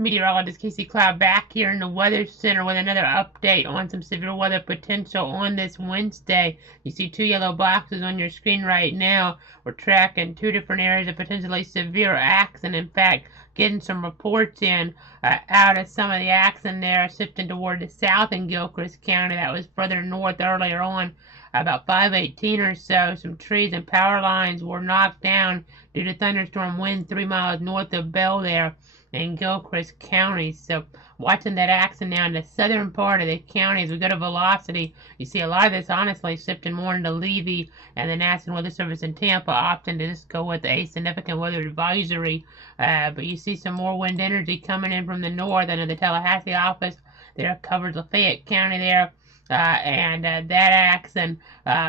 Meteorologist Casey Cloud back here in the Weather Center with another update on some severe weather potential on this Wednesday. You see two yellow boxes on your screen right now. We're tracking two different areas of potentially severe action. In fact, getting some reports in out of some of the action there, shifting toward the south in Gilchrist County. That was further north earlier on. About 5:18 or so, some trees and power lines were knocked down due to thunderstorm wind 3 miles north of Bell there in Gilchrist County. So watching that action now in the southern part of the county as we go to velocity, you see a lot of this honestly shifting more into Levy and the National Weather Service in Tampa, often to just go with a significant weather advisory. But you see some more wind energy coming in from the north and in the Tallahassee office there covers Lafayette County there. And that action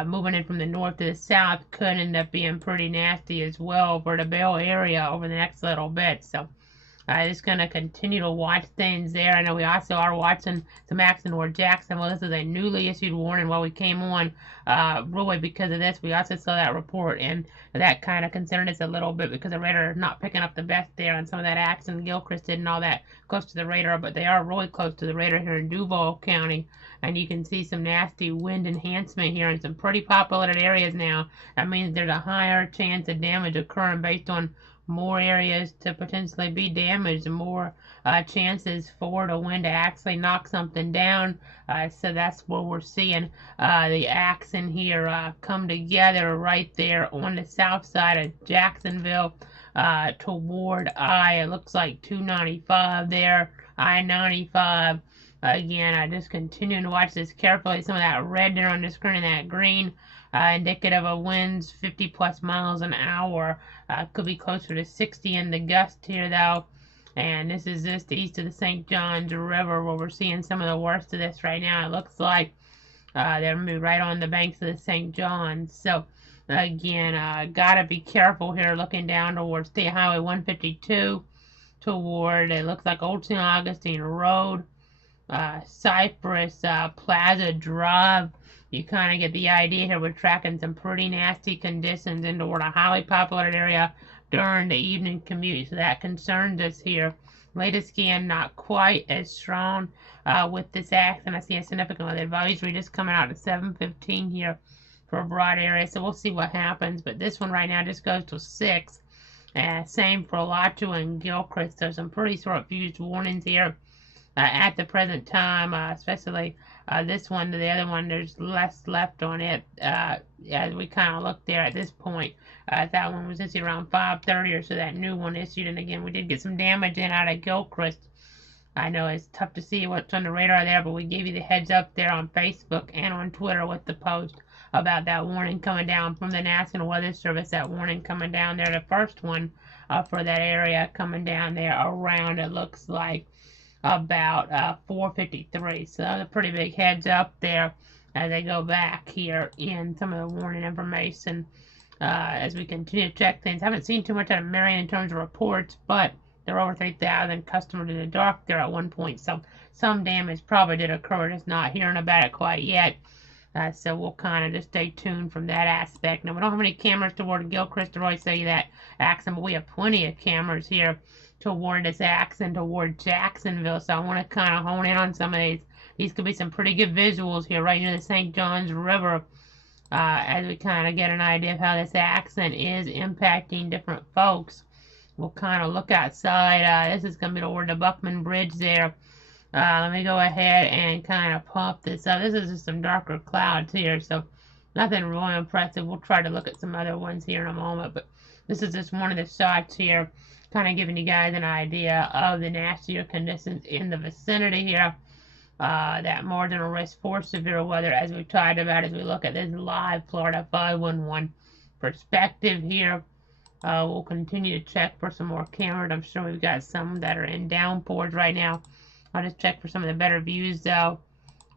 moving in from the north to the south could end up being pretty nasty as well for the Bell area over the next little bit. So just going to continue to watch things there. I know we also are watching some action toward Jacksonville. This is a newly issued warning while we came on. Really because of this, we also saw that report, and that kind of concerned us a little bit because the radar is not picking up the best there on some of that action. Gilchrist isn't all that close to the radar, but they are really close to the radar here in Duval County. And you can see some nasty wind enhancement here in some pretty populated areas now. That means there's a higher chance of damage occurring based on more areas to potentially be damaged, more chances for the wind to actually knock something down. So that's what we're seeing the action here come together right there on the south side of Jacksonville toward it looks like 295 there, I-95. Again, I just continue to watch this carefully. Some of that red there on the screen and that green indicative of winds 50 plus miles an hour. Could be closer to 60 in the gust here though. And this is just east of the St. Johns River where we're seeing some of the worst of this right now. It looks like they're moving right on the banks of the St. Johns. So again, gotta be careful here looking down towards State Highway 152 toward, it looks like Old St. Augustine Road. Cypress Plaza Drive. You kind of get the idea here. We're tracking some pretty nasty conditions into a highly populated area during the evening commute, so that concerns us here. Latest scan not quite as strong with this action. I see a significant weather advisory just coming out at 7:15 here for a broad area, so we'll see what happens. But this one right now just goes to 6. Same for Alachua and Gilchrist. There's some pretty short fused warnings here. At the present time, especially this one to the other one, there's less left on it as we kind of look there at this point. That one was issued around 5:30 or so, that new one issued, and again, we did get some damage in out of Gilchrist. I know it's tough to see what's on the radar there, but we gave you the heads up there on Facebook and on Twitter with the post about that warning coming down from the National Weather Service, that warning coming down there, the first one for that area coming down there around, it looks like, about 4:53. So that's a pretty big heads up there as they go back here in some of the warning information as we continue to check things. I haven't seen too much out of Marion in terms of reports, but there are over 3,000 customers in the dark there at one point. So some damage probably did occur. We're just not hearing about it quite yet. So we'll kind of just stay tuned from that aspect. Now, we don't have any cameras toward Gilchrist to really say that action, but we have plenty of cameras here toward this action toward Jacksonville. So I want to kind of hone in on some of these. These could be some pretty good visuals here right near the St. Johns River as we kind of get an idea of how this action is impacting different folks. We'll kind of look outside. This is going to be toward the Buckman Bridge there. Let me go ahead and kind of pop this up. This is just some darker clouds here, so nothing really impressive. We'll try to look at some other ones here in a moment, but this is just one of the shots here, kind of giving you guys an idea of the nastier conditions in the vicinity here. That marginal risk for severe weather, as we've talked about, as we look at this live Florida 511 perspective here. We'll continue to check for some more cameras. I'm sure we've got some that are in downpours right now. I'll just check for some of the better views, though.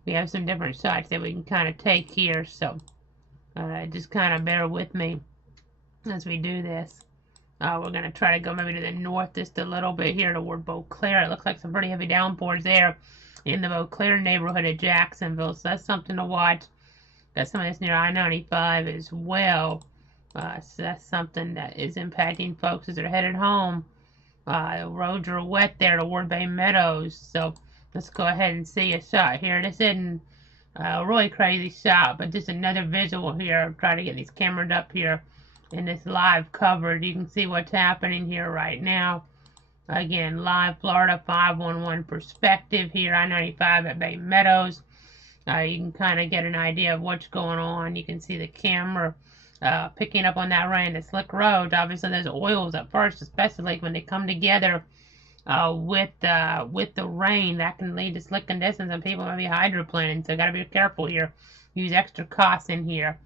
We have some different shots that we can kind of take here, so just kind of bear with me as we do this. We're going to try to go maybe to the north just a little bit here toward Beauclair. It looks like some pretty heavy downpours there in the Beauclair neighborhood of Jacksonville, so that's something to watch. Got some of this near I-95 as well, so that's something that is impacting folks as they're headed home. The roads are wet there toward Bay Meadows, so let's go ahead and see a shot here. This isn't a really crazy shot, but just another visual here. I'm trying to get these cameras up here in this live coverage. You can see what's happening here right now. Again, live Florida 511 perspective here, I-95 at Bay Meadows. You can kind of get an idea of what's going on. You can see the camera picking up on that rain, the slick roads. Obviously, there's oils at first, especially when they come together with the rain. That can lead to slick conditions, and people may be hydroplaning. So, got to be careful here. Use extra caution here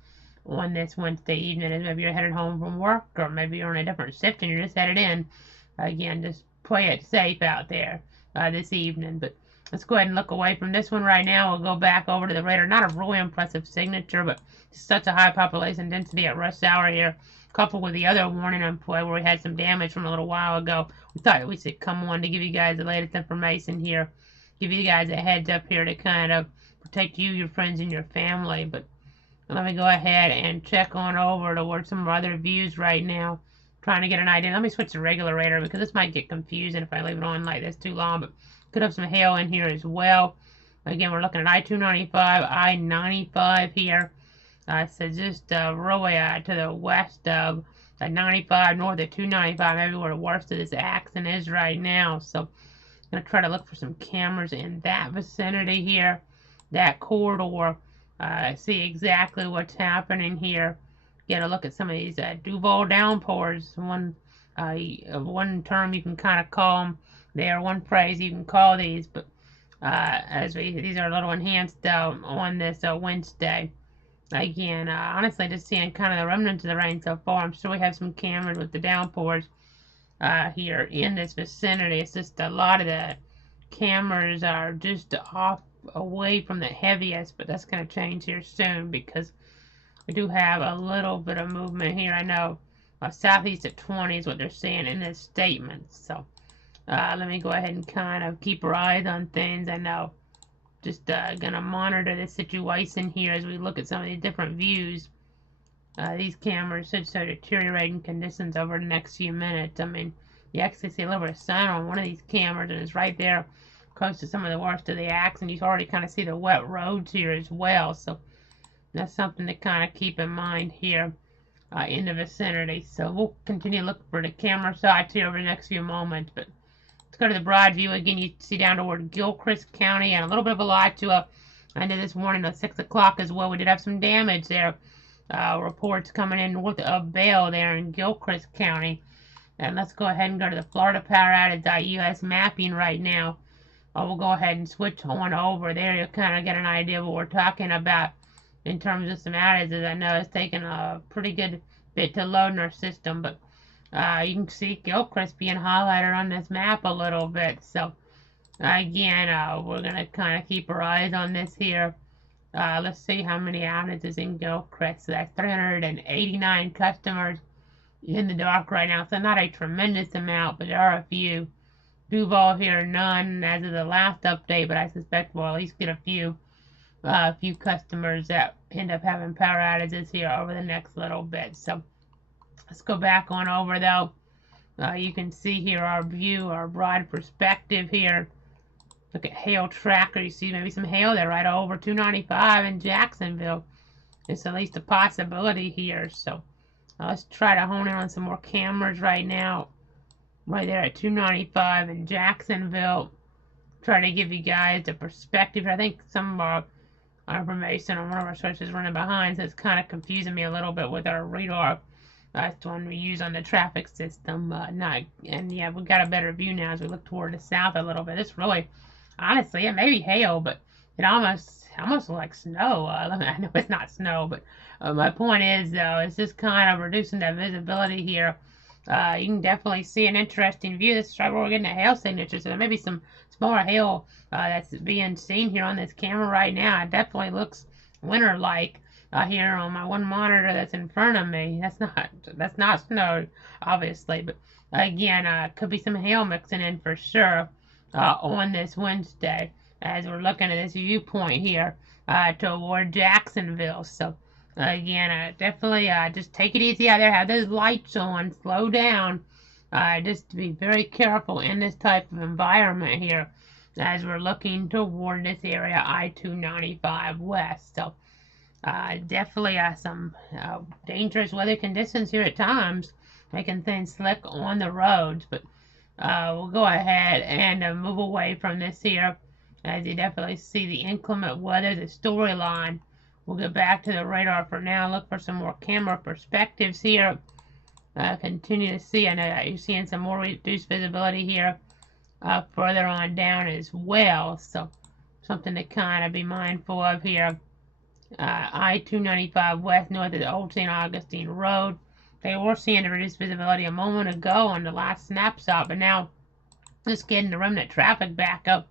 on this Wednesday evening, as maybe you're headed home from work, or maybe you're on a different shift and you're just headed in. Again, just play it safe out there this evening. But let's go ahead and look away from this one right now. We'll go back over to the radar. Not a really impressive signature, but such a high population density at rush hour here, coupled with the other warning on play where we had some damage from a little while ago. We thought we should come on to give you guys the latest information here, give you guys a heads up here to kind of protect you, your friends, and your family. But let me go ahead and check on over towards some other views right now, trying to get an idea. Let me switch to regular radar because this might get confusing if I leave it on like this too long, but could have some hail in here as well. Again, we're looking at I-295, I-95 here. So just really to the west of 95, north of 295, maybe where the worst of this accident is right now. So I'm going to try to look for some cameras in that vicinity here, that corridor, see exactly what's happening here. Get a look at some of these Duval downpours. One term you can kind of call them there, one phrase you can call these, but these are a little enhanced on this Wednesday. Again, honestly, just seeing kind of the remnants of the rain so far. I'm sure we have some cameras with the downpours here in this vicinity. It's just a lot of the cameras are just off away from the heaviest, but that's going to change here soon because we do have a little bit of movement here. I know southeast at 20 is what they're saying in this statement. So let me go ahead and kind of keep our eyes on things. I know just gonna monitor the situation here as we look at some of these different views. These cameras should show deteriorating conditions over the next few minutes. I mean, you actually see a little bit of sun on one of these cameras, and it's right there close to some of the worst of the accident. You can already kind of see the wet roads here as well. So that's something to kind of keep in mind here in the vicinity. So we'll continue to look for the camera shots here over the next few moments. But let's go to the broad view again. You see down toward Gilchrist County, and a little bit of a lot to into this morning at 6 o'clock as well. We did have some damage there. Reports coming in north of Vail there in Gilchrist County. And let's go ahead and go to the Florida Power Outage.us mapping right now. We'll go ahead and switch on over there. You'll kind of get an idea of what we're talking about in terms of some outages. I know it's taken a pretty good bit to load in our system, but you can see Gilchrist being highlighted on this map a little bit. So again, we're going to kind of keep our eyes on this here. Let's see how many outages in Gilchrist. So that's 389 customers in the dark right now. So not a tremendous amount, but there are a few. Duval here, none as of the last update, but I suspect we'll at least get a few customers that end up having power outages here over the next little bit. So let's go back on over though. You can see here our view, our broad perspective here. Look at hail tracker. You see maybe some hail there right over 295 in Jacksonville. It's at least a possibility here. So let's try to hone in on some more cameras right now. Right there at 295 in Jacksonville. Try to give you guys the perspective. I think some of our information on one of our sources running behind, so it's kind of confusing me a little bit with our radar. That's the one we use on the traffic system. And yeah, we've got a better view now as we look toward the south a little bit. It's really, honestly, it may be hail, but it almost looks like snow. I know it's not snow, but my point is, though, it's just kind of reducing that visibility here. You can definitely see an interesting view. This is right where we're getting a hail signature. So there may be some smaller hail that's being seen here on this camera right now. It definitely looks winter-like here on my one monitor that's in front of me. That's not snow, obviously, but again, could be some hail mixing in for sure on this Wednesday as we're looking at this viewpoint here toward Jacksonville. So again, definitely just take it easy out there. Have those lights on. Slow down. Just to be very careful in this type of environment here as we're looking toward this area, I-295 west. So definitely some dangerous weather conditions here at times, making things slick on the roads. But we'll go ahead and move away from this here, as you definitely see the inclement weather, the storyline. We'll get back to the radar for now. Look for some more camera perspectives here. Continue to see, I know you're seeing some more reduced visibility here further on down as well. So something to kind of be mindful of here. I-295 west north of the Old St. Augustine Road. They were seeing the reduced visibility a moment ago on the last snapshot, but now just getting the remnant traffic back up.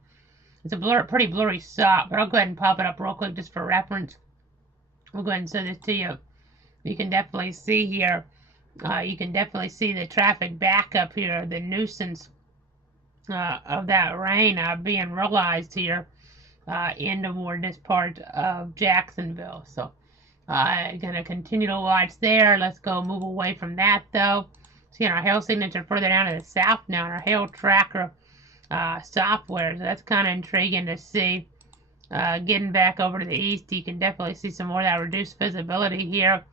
It's a pretty blurry shot, but I'll go ahead and pop it up real quick just for reference. We'll go ahead and send this to you. You can definitely see here, you can definitely see the traffic backup here, the nuisance of that rain being realized here in toward this part of Jacksonville. So gonna continue to watch there. Let's go move away from that though. Seeing our hail signature further down to the south now, our hail tracker software. So that's kind of intriguing to see. Getting back over to the east, you can definitely see some more of that reduced visibility here.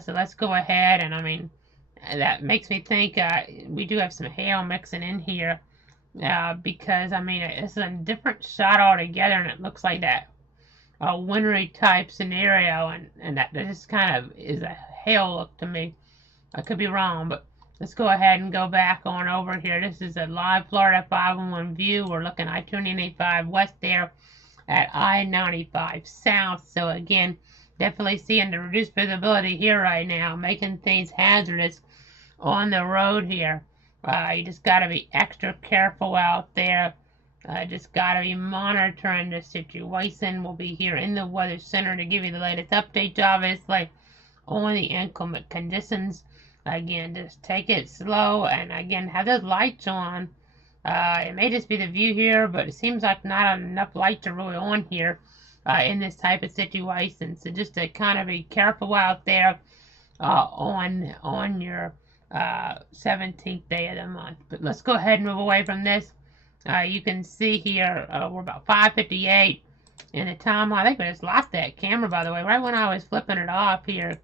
So let's go ahead, and I mean, that makes me think we do have some hail mixing in here. Because I mean it's a different shot altogether, and it looks like that wintry type scenario, and that just kind of is a hail look to me. I could be wrong, but let's go ahead and go back on over here. This is a live Florida 511 view. We're looking I-295 west there at I-95 south. So again, definitely seeing the reduced visibility here right now, making things hazardous on the road here. You just got to be extra careful out there. Just got to be monitoring the situation. We'll be here in the Weather Center to give you the latest updates, obviously, on the inclement conditions. Again, just take it slow, and again, have those lights on. It may just be the view here, but it seems like not enough lights are really on here in this type of situation. So just to kind of be careful out there on your 17th day of the month. But let's go ahead and move away from this. You can see here we're about 5:58 in the timeline. I think I just lost that camera, by the way, right when I was flipping it off here,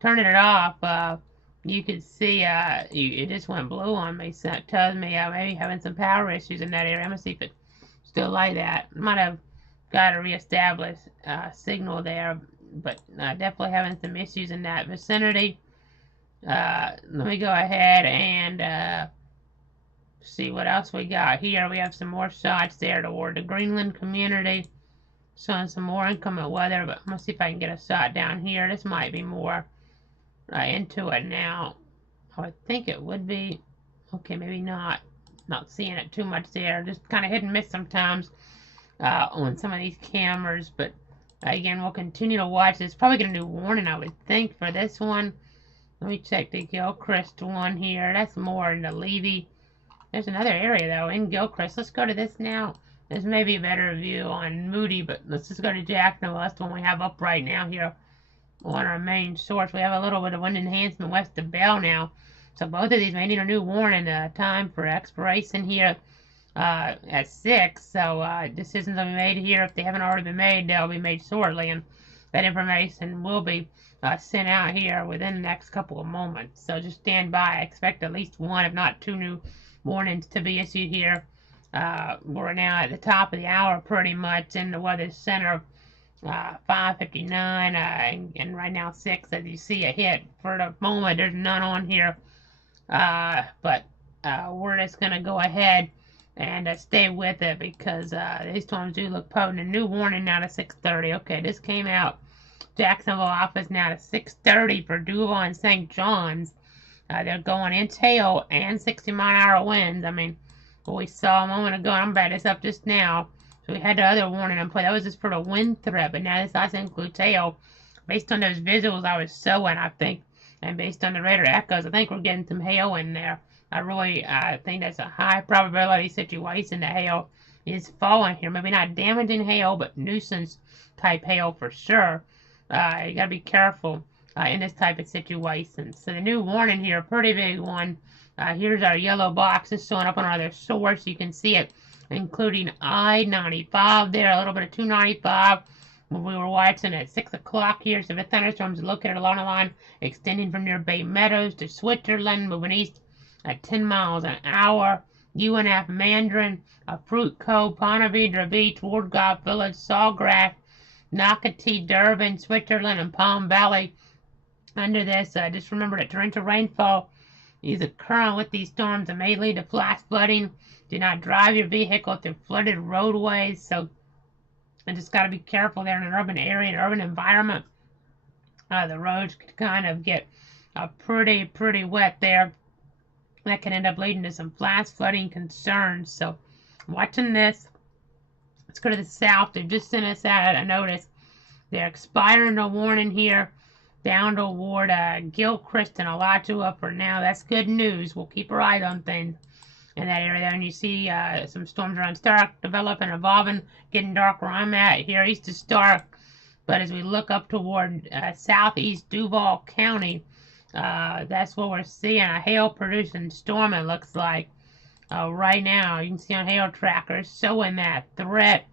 turning it off. You can see it just went blue on me, so it tells me maybe having some power issues in that area. I'm gonna see if it's still like that. Might have got to reestablish signal there, but definitely having some issues in that vicinity. Let me go ahead and see what else we got here. We have some more shots there toward the Greenland community, showing some more inclement weather, but I'm going to see if I can get a shot down here. This might be more into it now. I would think it would be. Okay, maybe not. Not seeing it too much there. Just kind of hit and miss sometimes on some of these cameras, but again, we'll continue to watch. There's probably going to do warning, I would think, for this one. Let me check the Gilchrist one here. That's more in the Levy. There's another area, though, in Gilchrist. Let's go to this now. This may be a better view on Moody, but let's just go to Jacksonville. That's the one we have up right now here on our main source. We have a little bit of wind enhancement west of Bell now. So both of these may need a new warning time for expiration here at 6. So decisions will be made here. If they haven't already been made, they'll be made shortly, and that information will be sent out here within the next couple of moments. So just stand by. I expect at least one, if not two, new warnings to be issued here. We're now at the top of the hour pretty much in the Weather Center. 5:59 and right now 6, as you see a hit. For the moment, there's none on here. But we're just going to go ahead and stay with it because these storms do look potent. A new warning now to 6:30. Okay, this came out. Jacksonville office now to 6:30 for Duval and St. John's. They're going in tail and 60-mile-an-hour winds. I mean, what we saw a moment ago, I'm bad it's up just now. So we had the other warning in play. That was just for the wind threat, but now this also includes hail. Based on those visuals I was showing, I think, and based on the radar echoes, I think we're getting some hail in there. I really think that's a high probability situation. The hail is falling here. Maybe not damaging hail, but nuisance type hail for sure. You gotta be careful in this type of situation. So the new warning here, a pretty big one. Here's our yellow boxes showing up on our other source. You can see it, including I-95 there, a little bit of 295. We were watching at 6 o'clock here, so the thunderstorms located along the line extending from near Bay Meadows to Switzerland, moving east at 10 miles an hour. UNF Mandarin, Fruit Cove, Ponte Vedra Beach, Woodgolf Village, Sawgrass, Nocatee, Durban, Switzerland, and Palm Valley. Under this, just remember that torrential rainfall is occurring with these storms and may lead to flash flooding. Do not drive your vehicle through flooded roadways. So, I just got to be careful there in an urban area, an urban environment. The roads could kind of get pretty wet there. That can end up leading to some flash flooding concerns. So, watching this. Let's go to the south. They just sent us out a notice. They're expiring the warning here down toward Gilchrist and Alachua for now. That's good news. We'll keep our eye on things in that area there. And you see some storms around Stark developing, evolving, getting dark where I'm at here east of Stark. But as we look up toward southeast Duval County, that's what we're seeing, a hail-producing storm, it looks like. Right now, you can see on hail trackers showing that threat.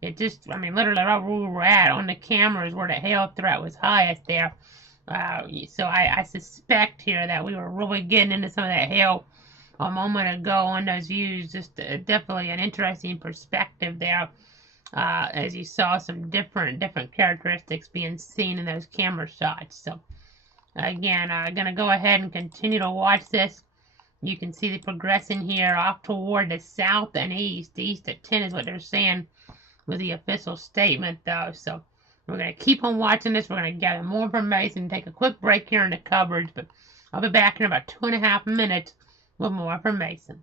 It just, I mean, literally right where we're at on the cameras where the hail threat was highest there. So I suspect here that we were really getting into some of that hail a moment ago on those views. Just definitely an interesting perspective there, as you saw some different characteristics being seen in those camera shots. So again, I'm going to go ahead and continue to watch this. You can see the progression here off toward the south and east. East at 10 is what they're saying with the official statement, though. So we're going to keep on watching this. We're going to gather more information, take a quick break here in the coverage, but I'll be back in about 2.5 minutes with more information.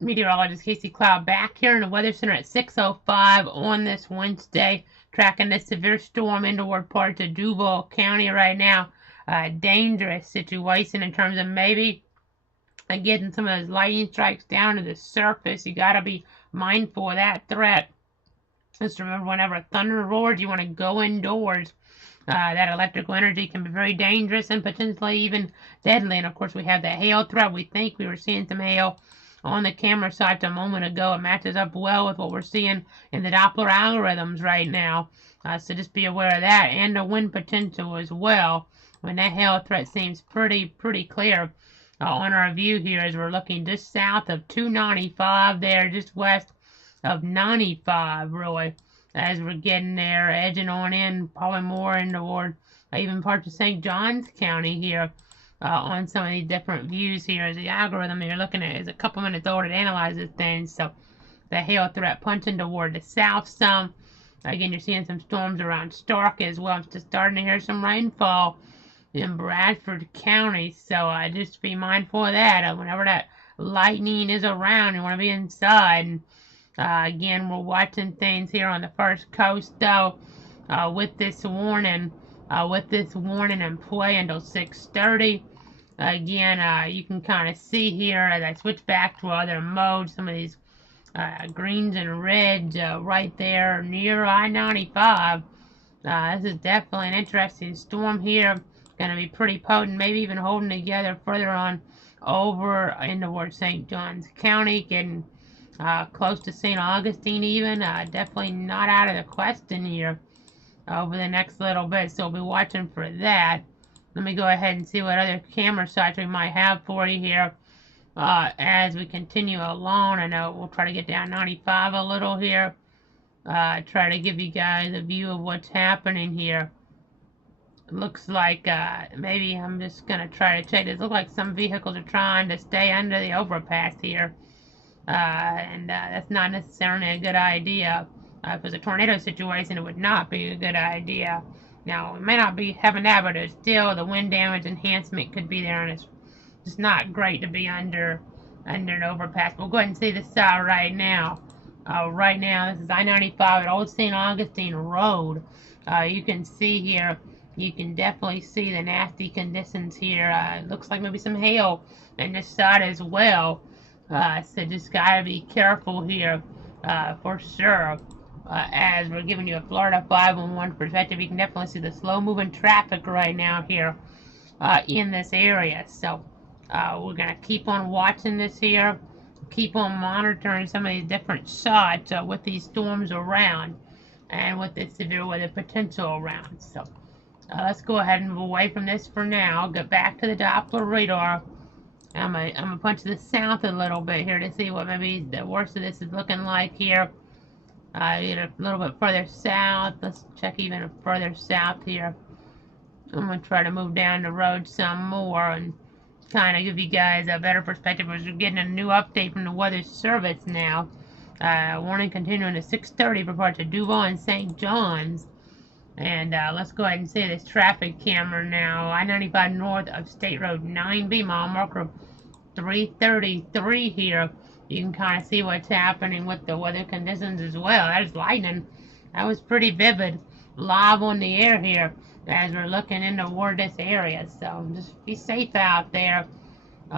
Meteorologist Casey Cloud back here in the Weather Center at 6:05 on this Wednesday, tracking this severe storm into toward parts of Duval County right now. Dangerous situation in terms of maybe getting some of those lightning strikes down to the surface. You got to be mindful of that threat. Just remember, whenever thunder roars, you want to go indoors. That electrical energy can be very dangerous and potentially even deadly. And of course, we have the hail threat. We think we were seeing some hail on the camera site a moment ago. It matches up well with what we're seeing in the Doppler algorithms right now. So just be aware of that, and the wind potential as well. When that hail threat seems pretty clear on our view here, as we're looking just south of 295 there, just west of 95, really, as we're getting there, edging on in, probably more in toward even parts of St. Johns County here on some of these different views here. As the algorithm you're looking at is a couple minutes old, it analyzes things. So the hail threat punching toward the south some. Again, you're seeing some storms around Stark as well. I'm just starting to hear some rainfall in Bradford County, so just be mindful of that. Whenever that lightning is around, you want to be inside. And, again, we're watching things here on the first coast, though, with this warning in play until 6:30. Again, you can kind of see here as I switch back to other modes, some of these greens and reds right there near I-95. This is definitely an interesting storm here. Going to be pretty potent, maybe even holding together further on over into St. Johns County, getting close to St. Augustine even. Definitely not out of the question here over the next little bit, so we'll be watching for that. Let me go ahead and see what other camera sites we might have for you here as we continue along. I know we'll try to get down 95 a little here. Try to give you guys a view of what's happening here. It looks like maybe I'm just going to try to check this. Looks like some vehicles are trying to stay under the overpass here. And that's not necessarily a good idea. If it was a tornado situation, it would not be a good idea. Now, we may not be having that, but still the wind damage enhancement could be there, and it's just not great to be under an overpass. We'll go ahead and see this right now. Right now, this is I-95 at Old St. Augustine Road. You can see here, you can definitely see the nasty conditions here. It looks like maybe some hail in this side as well. So just gotta be careful here for sure. As we're giving you a Florida 511 perspective, you can definitely see the slow-moving traffic right now here in this area. So we're going to keep on watching this here, keep on monitoring some of these different shots with these storms around and with the severe weather potential around. So let's go ahead and move away from this for now. Get back to the Doppler radar. I'm gonna punch to the south a little bit here to see what maybe the worst of this is looking like here. Get a little bit further south. Let's check even further south here. I'm going to try to move down the road some more and kind of give you guys a better perspective as we're getting a new update from the Weather Service now. Warning continuing to 6:30 for parts of Duval and St. John's. And let's go ahead and see this traffic camera now. I-95 north of State Road 9B, mile marker 333 here. You can kind of see what's happening with the weather conditions as well. There's lightning. That was pretty vivid. Live on the air here as we're looking into toward this area. So just be safe out there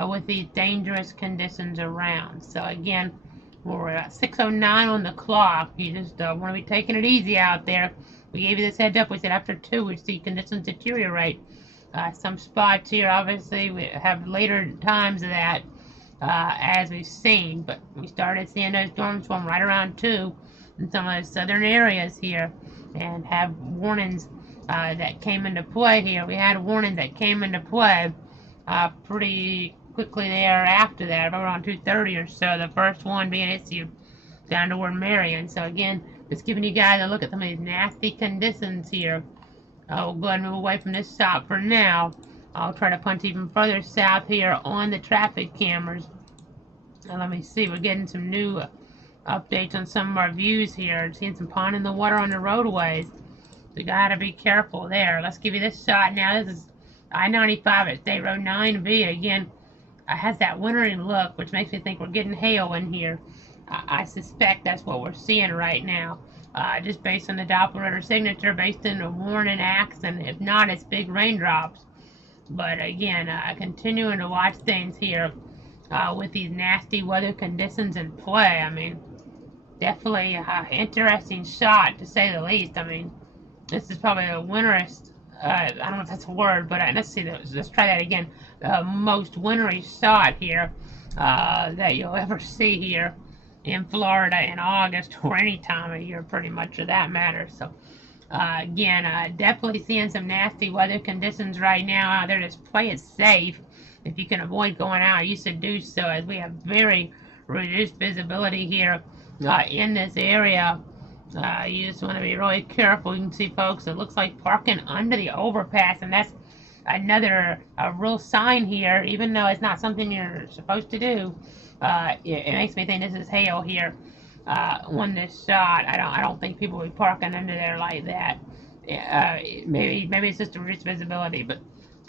with these dangerous conditions around. So again, we're at 6:09 on the clock. You just want to be taking it easy out there. We gave you this heads up. We said after 2 we'd see conditions deteriorate. Some spots here, obviously, we have later times of that. As we've seen, but we started seeing those storms form right around 2 in some of the southern areas here, and have warnings that came into play here. We had warnings that came into play pretty quickly there after that, around 2:30 or so, the first one being issued down toward Marion. So again, just giving you guys a look at some of these nasty conditions here. We'll go ahead and move away from this stop for now. I'll try to punch even further south here on the traffic cameras. Now let me see, we're getting some new updates on some of our views here. Seeing some pond in the water on the roadways. So you gotta be careful there. Let's give you this shot now. This is I-95 at State Road 9B. Again, it has that wintry look, which makes me think we're getting hail in here. I suspect that's what we're seeing right now. Just based on the Doppler signature, based on the warning acts, and if not, it's big raindrops. But again, continuing to watch things here with these nasty weather conditions in play. I mean, definitely interesting shot to say the least. I mean, this is probably the winterest. I don't know if that's a word, but let's see. Let's try that again. The most wintry shot here that you'll ever see here in Florida in August or any time of year, pretty much, for that matter. So, again, definitely seeing some nasty weather conditions right now out there. Just play it safe. If you can avoid going out, you should do so, as we have very reduced visibility here in this area. You just want to be really careful. You can see, folks, it looks like parking under the overpass, and that's another real sign here, even though it's not something you're supposed to do. It makes me think this is hail here on this shot. I don't think people will be parking under there like that. Maybe it's just a reduced visibility, but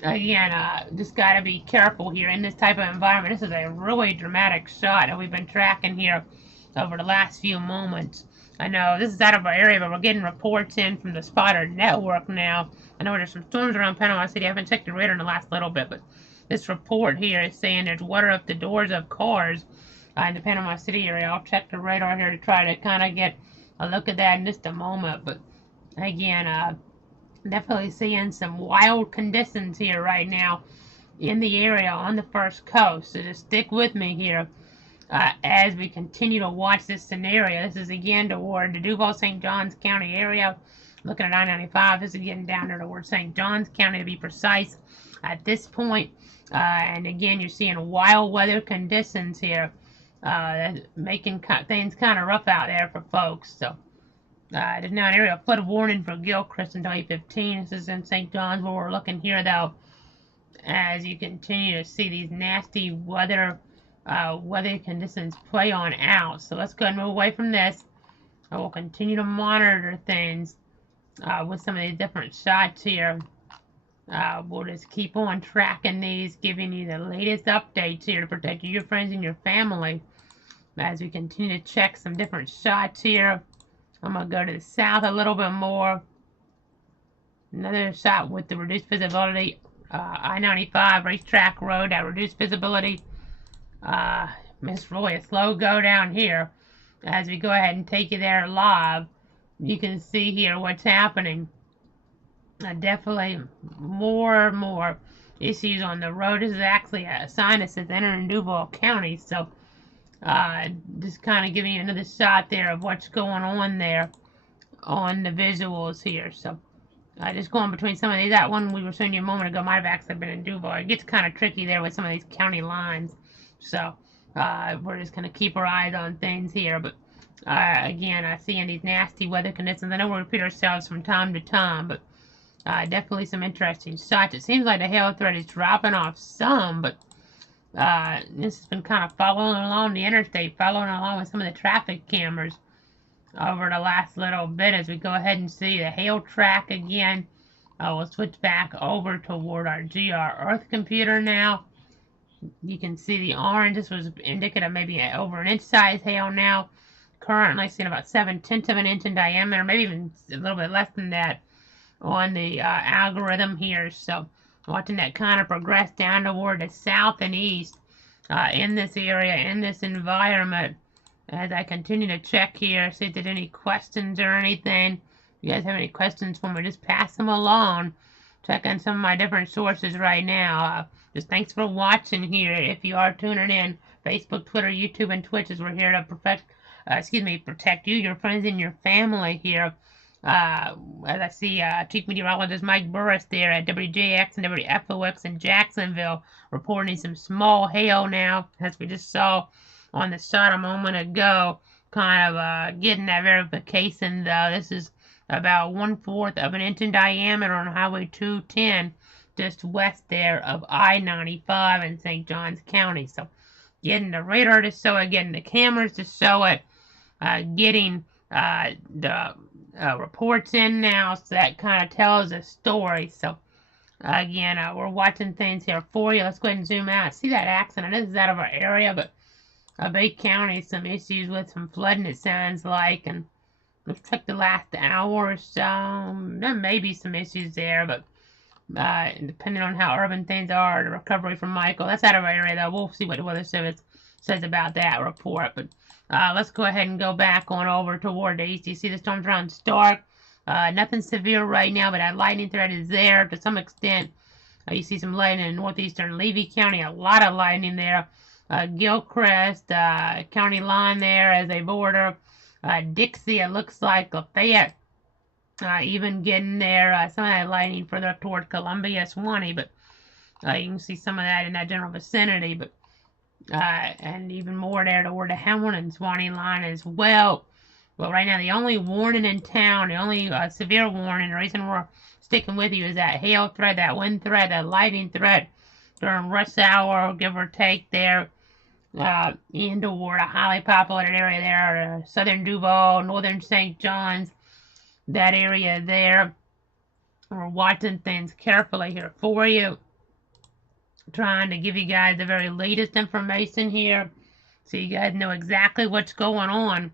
again, just got to be careful here in this type of environment. This is a really dramatic shot that we've been tracking here over the last few moments. I know this is out of our area, but we're getting reports in from the Spotter Network now. I know there's some storms around Panama City. I haven't checked the radar in the last little bit, but this report here is saying there's water up the doors of cars in the Panama City area. I'll check the radar here to try to kind of get a look at that in just a moment. But again, definitely seeing some wild conditions here right now in the area on the First Coast. So just stick with me here as we continue to watch this scenario. This is again toward the Duval-St. Johns County area. Looking at I-95, this is getting down there toward St. Johns County, to be precise at this point. And again, you're seeing wild weather conditions here, making things kind of rough out there for folks. So there's now an area flood warning for Gilchrist until 8:15. This is in St. John's where we're looking here, though, as you continue to see these nasty weather conditions play on out. So let's go and move away from this. I will continue to monitor things with some of these different shots here. We'll just keep on tracking these, giving you the latest updates here to protect you, your friends, and your family as we continue to check some different shots here. I'm going to go to the south a little bit more. Another shot with the reduced visibility. I-95 Racetrack Road, that reduced visibility. It's really a slow go down here. As we go ahead and take you there live, you can see here what's happening. Definitely more issues on the road. This is actually a sign that says entering Duval County. So just kind of giving you another shot there of what's going on there on the visuals here. So just going between some of these. That one we were showing you a moment ago might have actually been in Duval. It gets kind of tricky there with some of these county lines. So we're just going to keep our eyes on things here. But again, seeing these nasty weather conditions. I know we repeat ourselves from time to time, but definitely some interesting shots. It seems like the hail threat is dropping off some, but this has been kind of following along the interstate, following along with some of the traffic cameras over the last little bit as we go ahead and see the hail track again. We'll switch back over toward our GR Earth computer now. You can see the orange. This was indicative maybe over an inch size hail now. Currently seeing about 7/10 of an inch in diameter, maybe even a little bit less than that on the algorithm here. So watching that kind of progress down toward the south and east in this area, in this environment, as I continue to check here, see if there's any questions or anything. If you guys have any questions for me, just pass them along. Checking some of my different sources right now. Just thanks for watching here. If you are tuning in, Facebook, Twitter, YouTube, and Twitch, as we're here to protect you, your friends, and your family here. As I see Chief Meteorologist Mike Burris there at WJX and WFOX in Jacksonville reporting some small hail now, as we just saw on the shot a moment ago. Kind of getting that verification, though. This is about 1/4 of an inch in diameter on Highway 210, just west there of I-95 in St. Johns County. So getting the radar to show it, getting the cameras to show it, getting the reports in now, so that kind of tells a story. So again, we're watching things here for you. Let's go ahead and zoom out. See that accident? This is out of our area, but Bay County, some issues with some flooding, it sounds like, and let's check the last hour or so. There may be some issues there, but depending on how urban things are, the recovery from Michael. That's out of our area, though. We'll see what the Weather Service says about that report. But let's go ahead and go back on over toward the east. You see the storms around Stark. Nothing severe right now, but that lightning threat is there to some extent. You see some lightning in northeastern Levy County, a lot of lightning there. Gilchrist, county line there as a border. Dixie, it looks like Lafayette, even getting there. Some of that lightning further up toward Columbia, Swanee, but you can see some of that in that general vicinity. But and even more there toward the Hamilton Swanee line as well. Well, right now the only warning in town, the only severe warning, the reason we're sticking with you is that hail threat, that wind threat, that lightning threat during rush hour, give or take there. In toward a highly populated area there, southern Duval, northern St. John's, that area there. We're watching things carefully here for you, trying to give you guys the very latest information here so you guys know exactly what's going on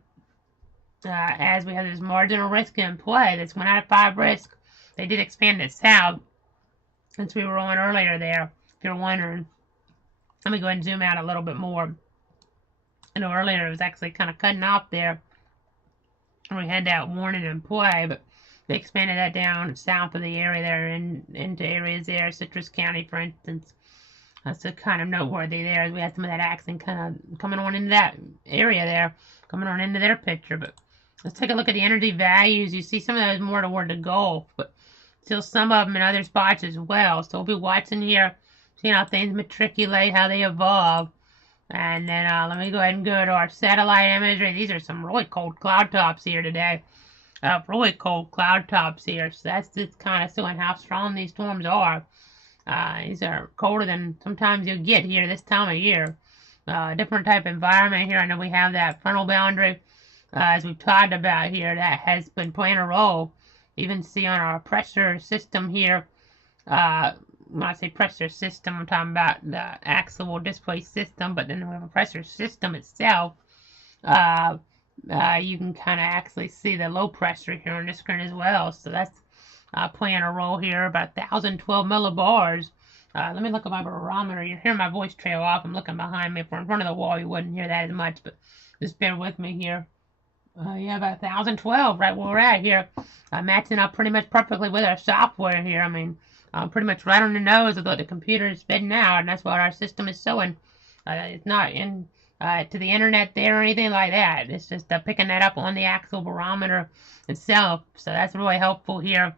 as we have this marginal risk in play. This 1 out of 5 risk. They did expand it south since we were on earlier there, if you're wondering. Let me go ahead and zoom out a little bit more. I know earlier it was actually kind of cutting off there. We had that warning in play, but they expanded that down south of the area there into areas there, Citrus County, for instance. That's kind of noteworthy there, as we had some of that action kind of coming on into that area there, coming on into their picture. But let's take a look at the energy values. You see some of those more toward the Gulf, but still some of them in other spots as well. So we'll be watching here, seeing how things matriculate, how they evolve. And then let me go ahead and go to our satellite imagery. These are some really cold cloud tops here today. Really cold cloud tops here. So that's just kind of showing how strong these storms are. These are colder than sometimes you'll get here this time of year. Different type of environment here. I know we have that frontal boundary, as we've talked about here, that has been playing a role. Even see on our pressure system here. When I say pressure system, I'm talking about the axial displaced system, but then we have a pressure system itself. You can kind of actually see the low pressure here on the screen as well. So that's playing a role here, about 1,012 millibars. Let me look at my barometer. You're hearing my voice trail off. I'm looking behind me. If we're in front of the wall, you wouldn't hear that as much, but just bear with me here. Yeah, about 1,012 right where we're at here. Matching up pretty much perfectly with our software here. I mean, pretty much right on the nose of what the computer is spitting out, and that's what our system is showing. It's not in to the internet there or anything like that. It's just picking that up on the actual barometer itself. So that's really helpful here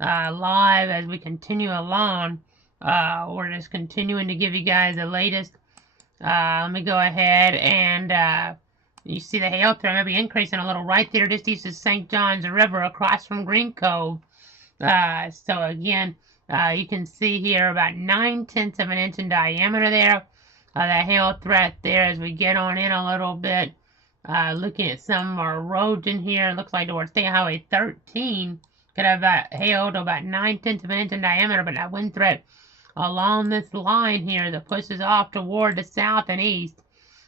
live as we continue along. We're just continuing to give you guys the latest. Let me go ahead and you see the hail threat maybe increasing a little right there just east of St. John's River across from Green Cove. So again, you can see here about 9/10 of an inch in diameter there. That hail threat there as we get on in a little bit. Looking at some erosion here, it looks like towards State Highway 13 could have hail to about 9/10 of an inch in diameter, but that wind threat along this line here that pushes off toward the south and east.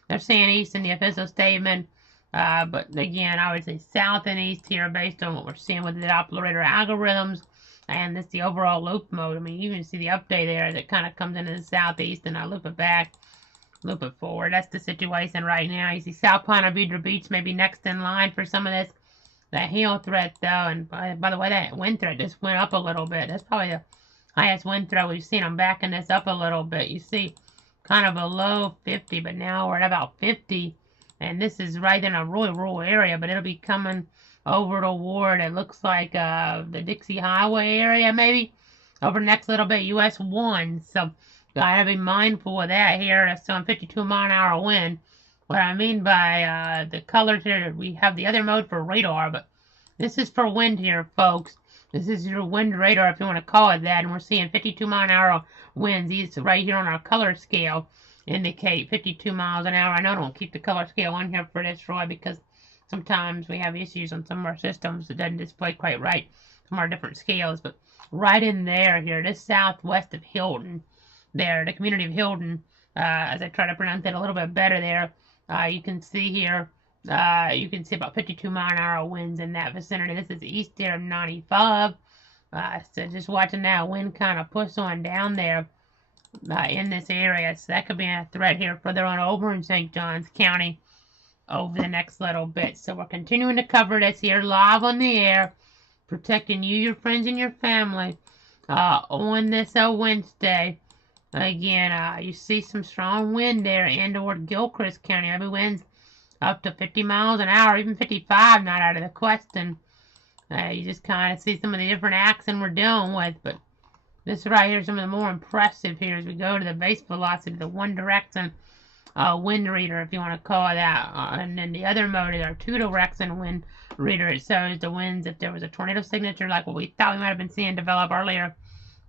They're saying east in the official statement, but again, I would say south and east here based on what we're seeing with the Doppler radar algorithms. And this is the overall loop mode. I mean, you can see the update there that kind of comes into the southeast, and I loop it back, loop it forward. That's the situation right now. You see South Ponte Vedra Beach maybe next in line for some of this. That hail threat, though, and by the way, that wind threat just went up a little bit. That's probably the highest wind threat we've seen. I'm backing this up a little bit. You see kind of a low 50, but now we're at about 50. And this is right in a really rural area, but it'll be coming over toward, it looks like the Dixie Highway area maybe, over the next little bit, US 1. So gotta be mindful of that here. That's showing 52 mile an hour wind. What I mean by the colors here, we have the other mode for radar, but this is for wind here, folks. This is your wind radar, if you want to call it that, and we're seeing 52 mile an hour winds. These right here on our color scale indicate 52 miles an hour. I know I don't keep the color scale on here for this, Roy, because sometimes we have issues on some of our systems that doesn't display quite right, some of our different scales, but right in there here, this southwest of Hilton, there, the community of Hilton, as I try to pronounce it a little bit better there, you can see here, you can see about 52 mile an hour winds in that vicinity. This is east there of 95. So just watching that wind kind of push on down there in this area. So that could be a threat here further on over in St. Johns County over the next little bit. So we're continuing to cover this here live on the air, protecting you, your friends, and your family on this Wednesday. Again, you see some strong wind there in toward Gilchrist County. Every wind's up to 50 miles an hour, even 55, not out of the question. You just kind of see some of the different action we're dealing with, but this right here is some of the more impressive here as we go to the base velocity, the one direction wind reader, if you want to call it that. And then the other mode is our two direction wind reader. It shows the winds if there was a tornado signature like what we thought we might have been seeing develop earlier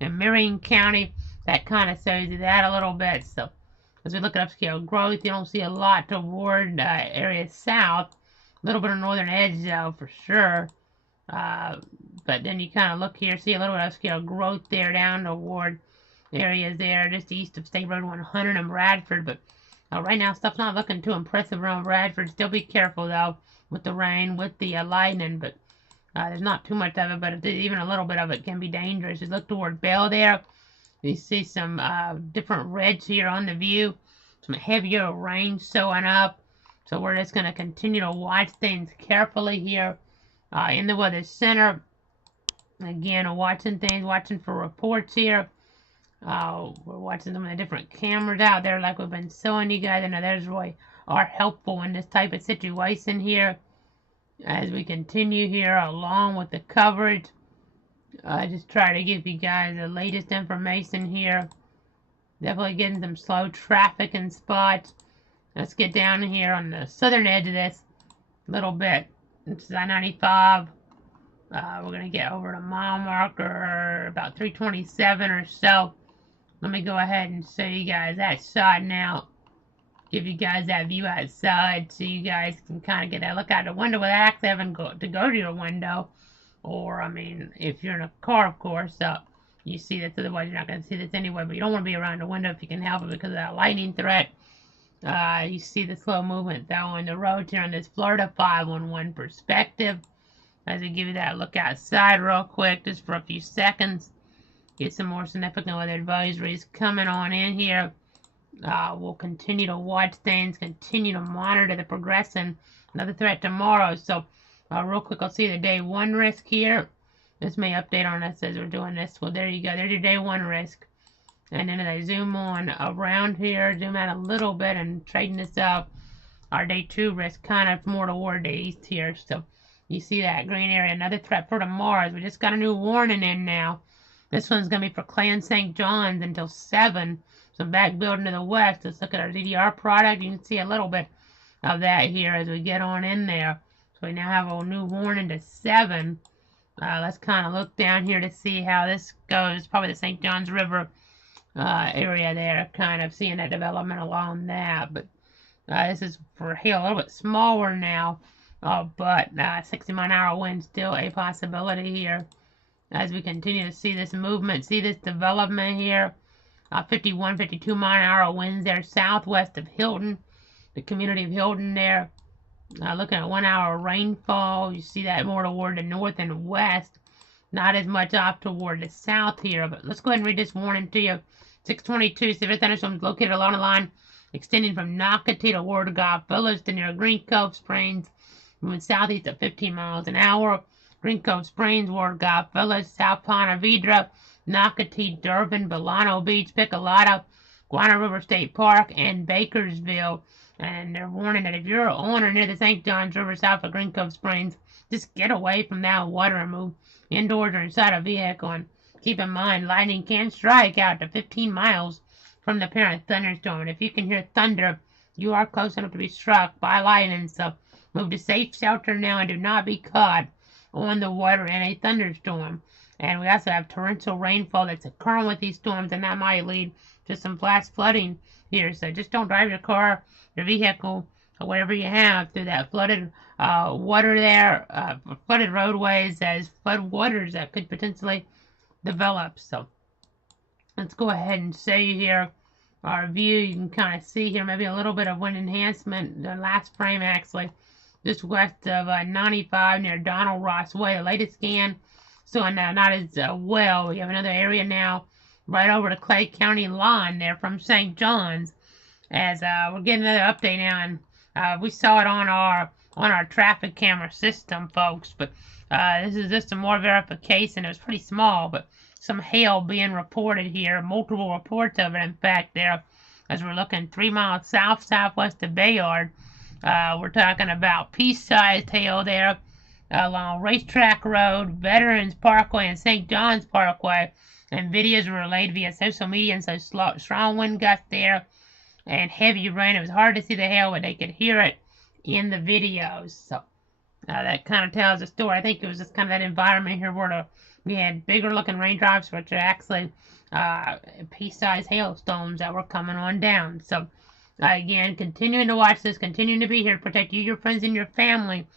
in Marion County. That kind of shows you that a little bit. So as we look at upscale growth, you don't see a lot toward areas south. A little bit of northern edge though, for sure. But then you kind of look here, see a little bit of upscale growth there down toward areas there just east of State Road 100 in Bradford. But right now, stuff's not looking too impressive around Bradford. Still be careful though with the rain, with the lightning. But there's not too much of it, but even a little bit of it can be dangerous. You look toward Bell there. You see some different reds here on the view. Some heavier rain showing up. So we're just going to continue to watch things carefully here in the Weather Center. Again, watching things, watching for reports here. We're watching some of the different cameras out there like we've been showing you guys. I know those really are helpful in this type of situation here. As we continue here along with the coverage. Just try to give you guys the latest information here. Definitely getting some slow traffic in spots. Let's get down here on the southern edge of this a little bit. This is I-95. We're going to get over to mile marker about 327 or so. Let me go ahead and show you guys that shot now. Give you guys that view outside so you guys can kind of get that look out the window without actually having to go to your window. Or, I mean, if you're in a car, of course, you see this. Otherwise, you're not going to see this anyway. But you don't want to be around the window if you can help it because of that lightning threat. You see the slow movement, though, on the roads here on this Florida 511 perspective. As we give you that look outside real quick, just for a few seconds. Get some more significant weather advisories coming on in here. We'll continue to watch things, continue to monitor the progression. Another threat tomorrow. So, real quick, I'll see the day one risk here. This may update on us as we're doing this. Well, there you go. There's your day one risk. And then as I zoom on around here, zoom out a little bit and trading this up, our day two risk kind of more toward the east here. So you see that green area. Another threat for tomorrow. We just got a new warning in now. This one's going to be for Clay and St. John's until 7. So back building to the west. Let's look at our ZDR product. You can see a little bit of that here as we get on in there. So we now have a new warning to 7. Let's kind of look down here to see how this goes. Probably the St. Johns River area there. Kind of seeing that development along that. But this is for hail a little bit smaller now. But 60-mile-an-hour wind still a possibility here. As we continue to see this movement, see this development here. 51, 52-mile-an-hour winds there southwest of Hilton. The community of Hilton there. Looking at 1 hour rainfall, you see that more toward the north and west. Not as much off toward the south here. But let's go ahead and read this warning to you. 622, severe thunderstorms located along the line extending from Nocatee to Ward Golf Village to near Green Cove Springs. Moving southeast at 15 miles an hour. Green Cove Springs, Ward Golf Village, South Ponte Vedra, Nocatee, Durbin, Bolano Beach, Piccolata, Guana River State Park, and Bakersville. And they're warning that if you're on or near the St. Johns River south of Green Cove Springs, just get away from that water and move indoors or inside a vehicle. And keep in mind, lightning can strike out to 15 miles from the parent thunderstorm. And if you can hear thunder, you are close enough to be struck by lightning. So move to safe shelter now and do not be caught on the water in a thunderstorm. And we also have torrential rainfall that's occurring with these storms, and that might lead to some flash flooding here. So just don't drive your car, your vehicle, or whatever you have through that flooded water there, flooded roadways as flood waters that could potentially develop. So let's go ahead and show you here our view. You can kind of see here maybe a little bit of wind enhancement. The last frame actually just west of 95 near Donald Ross Way. The latest scan so not as well. We have another area now right over the Clay County line there from St. John's, as we're getting another update now, and we saw it on our traffic camera system, folks. But this is just some more verification. It was pretty small, but some hail being reported here. Multiple reports of it, in fact, there, as we're looking 3 miles southwest of Bayard. We're talking about pea-sized hail there along Racetrack Road, Veterans Parkway, and St. John's Parkway. And videos were relayed via social media, and so strong wind gusts there and heavy rain. It was hard to see the hail, but they could hear it in the videos. So that kind of tells the story. I think it was just kind of that environment here where we had bigger looking raindrops, which are actually pea-sized hailstones that were coming on down. So again, continuing to watch this, continuing to be here to protect you, your friends, and your family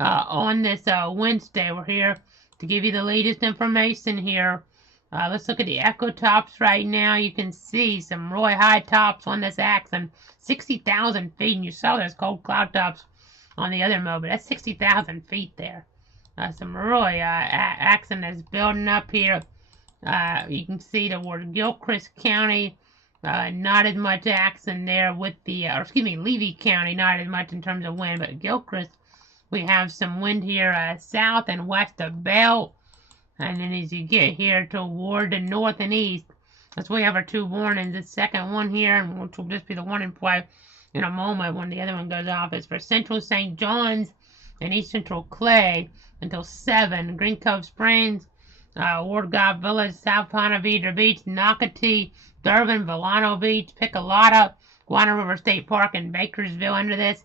on this Wednesday. We're here to give you the latest information here. Let's look at the echo tops right now. You can see some really high tops on this Axon, 60,000 feet, and you saw those cold cloud tops on the other mode, but that's 60,000 feet there. Some really Axon is building up here. You can see toward Gilchrist County, not as much Axon there with the, Levy County, not as much in terms of wind, but Gilchrist, we have some wind here south and west of Bell. And then as you get here toward the north and east, that's where we have our two warnings. The second one here, which will just be the warning play in a moment when the other one goes off, is for Central St. John's and East Central Clay until 7. Green Cove Springs, Ward God Village, South Ponte Vedra Beach, Nocatee, Durbin, Villano Beach, Piccolata, Guana River State Park, and Bakersville under this.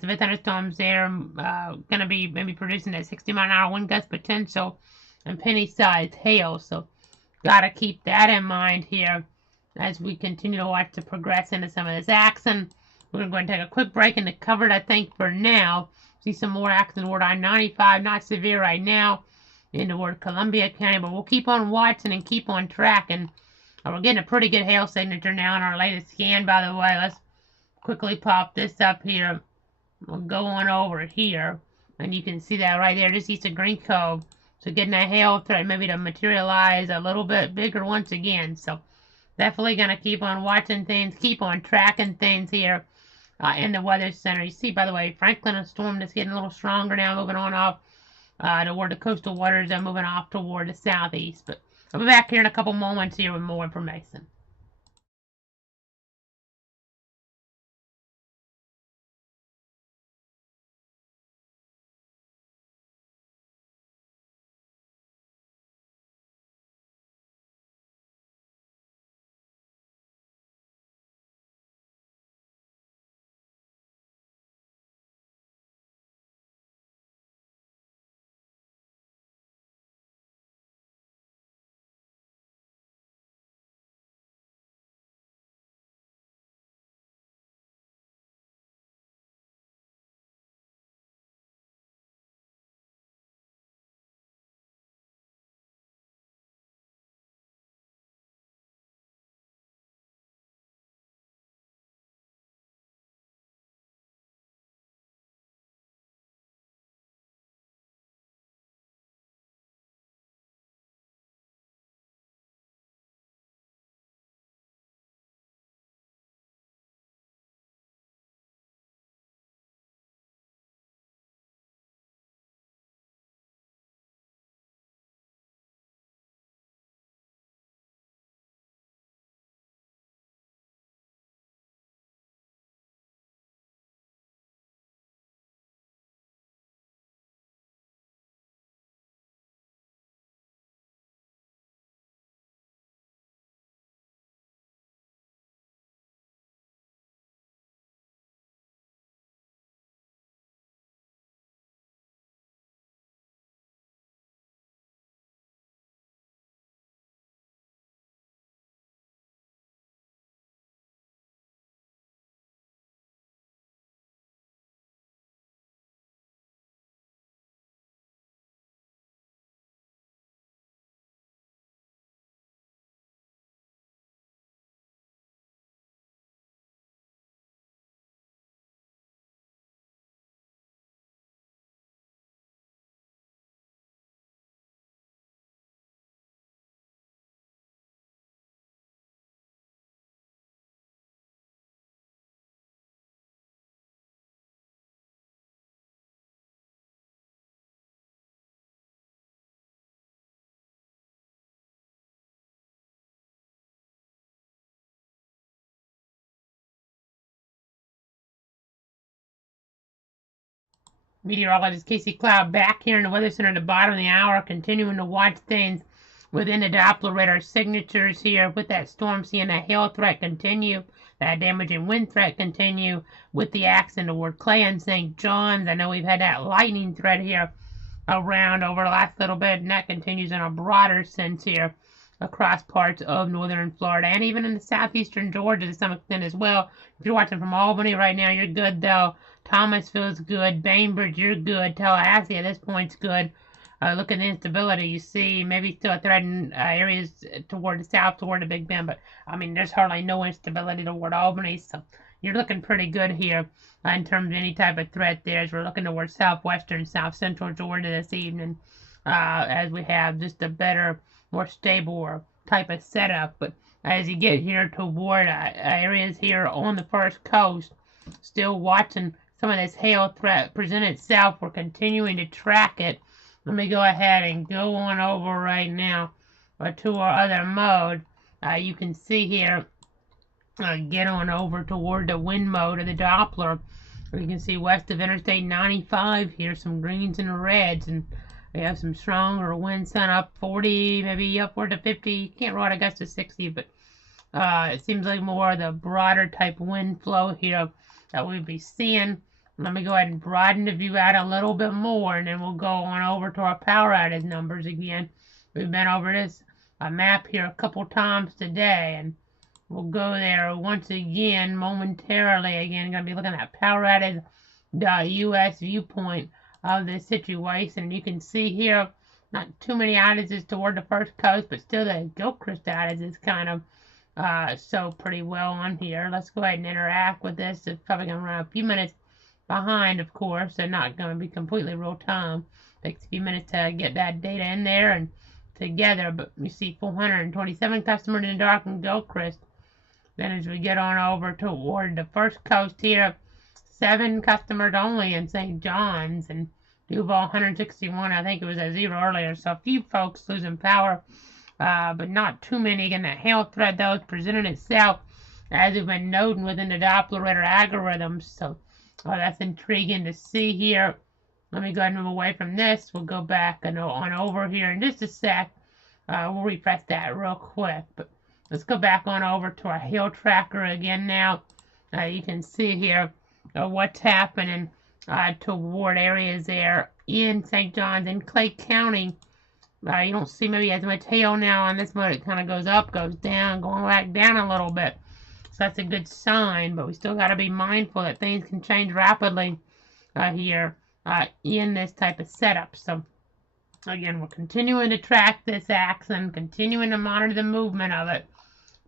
Severe thunderstorms there, going to be maybe producing that 60-mile-an-hour wind gust potential and penny-sized hail. So got to keep that in mind here as we continue to watch the progress into some of this Axon. We're going to take a quick break in the covered, I think, for now. See some more Axon toward I-95, not severe right now, in toward Columbia County, but we'll keep on watching and keep on tracking. We're getting a pretty good hail signature now in our latest scan, by the way. Let's quickly pop this up here. We'll go on over here, and you can see that right there, just east of Green Cove. So getting that hail threat maybe to materialize a little bit bigger once again. So definitely going to keep on watching things, keep on tracking things here in the Weather Center. You see, by the way, Franklin, a storm that's getting a little stronger now, moving on off toward the coastal waters and moving off toward the southeast. But I'll be back here in a couple moments here with more information. Meteorologist Casey Cloud back here in the Weather Center at the bottom of the hour, continuing to watch things within the Doppler radar signatures here with that storm, seeing that hail threat continue, that damaging wind threat continue with the axis toward Clay and St. John's. I know we've had that lightning threat here around over the last little bit, and that continues in a broader sense here across parts of northern Florida and even in the southeastern Georgia to some extent as well. If you're watching from Albany right now, you're good though. Thomasville's good. Bainbridge, you're good. Tallahassee at this point's good. Look at the instability. You see maybe still threatening areas toward the south, toward the Big Bend, but I mean there's hardly no instability toward Albany, so you're looking pretty good here in terms of any type of threat there as we're looking toward southwestern, south central Georgia this evening as we have just a better, more stable type of setup. But as you get here toward areas here on the first coast, still watching some of this hail threat present itself. We're continuing to track it. Let me go ahead and go on over right now to our other mode. You can see here, get on over toward the wind mode of the Doppler. You can see west of Interstate 95 here, some greens and reds, and we have some stronger winds sun up 40, maybe upward to 50. Can't roll it, I guess, to 60, but it seems like more of the broader type wind flow here that we'll be seeing. Let me go ahead and broaden the view out a little bit more, and then we'll go on over to our power outage numbers again. We've been over this map here a couple times today, and we'll go there once again momentarily. Again, going to be looking at power outage US viewpoint of this situation. And you can see here, not too many outages toward the first coast, but still the Gilchrist outage is kind of so pretty well on here. Let's go ahead and interact with this. It's probably going to run a few minutes behind, of course. They're not going to be completely real time. Takes a few minutes to get that data in there and together, but you see 427 customers in the dark in Gilchrist. Then as we get on over toward the first coast here, 7 customers only in St. John's, and Duval 161. I think it was at 0 earlier, so a few folks losing power, but not too many. Again, that hail threat though is presenting itself as we've been noting within the Doppler radar algorithms. So that's intriguing to see here. Let me go ahead and move away from this. We'll go back and on over here in just a sec. We'll refresh that real quick. But let's go back on over to our hail tracker again now. You can see here what's happening toward areas there in St. John's and Clay County. You don't see maybe as much hail now on this mode. It kind of goes up, goes down, going back down a little bit. So that's a good sign, but we still got to be mindful that things can change rapidly here in this type of setup. So again, we're continuing to track this axis, continuing to monitor the movement of it.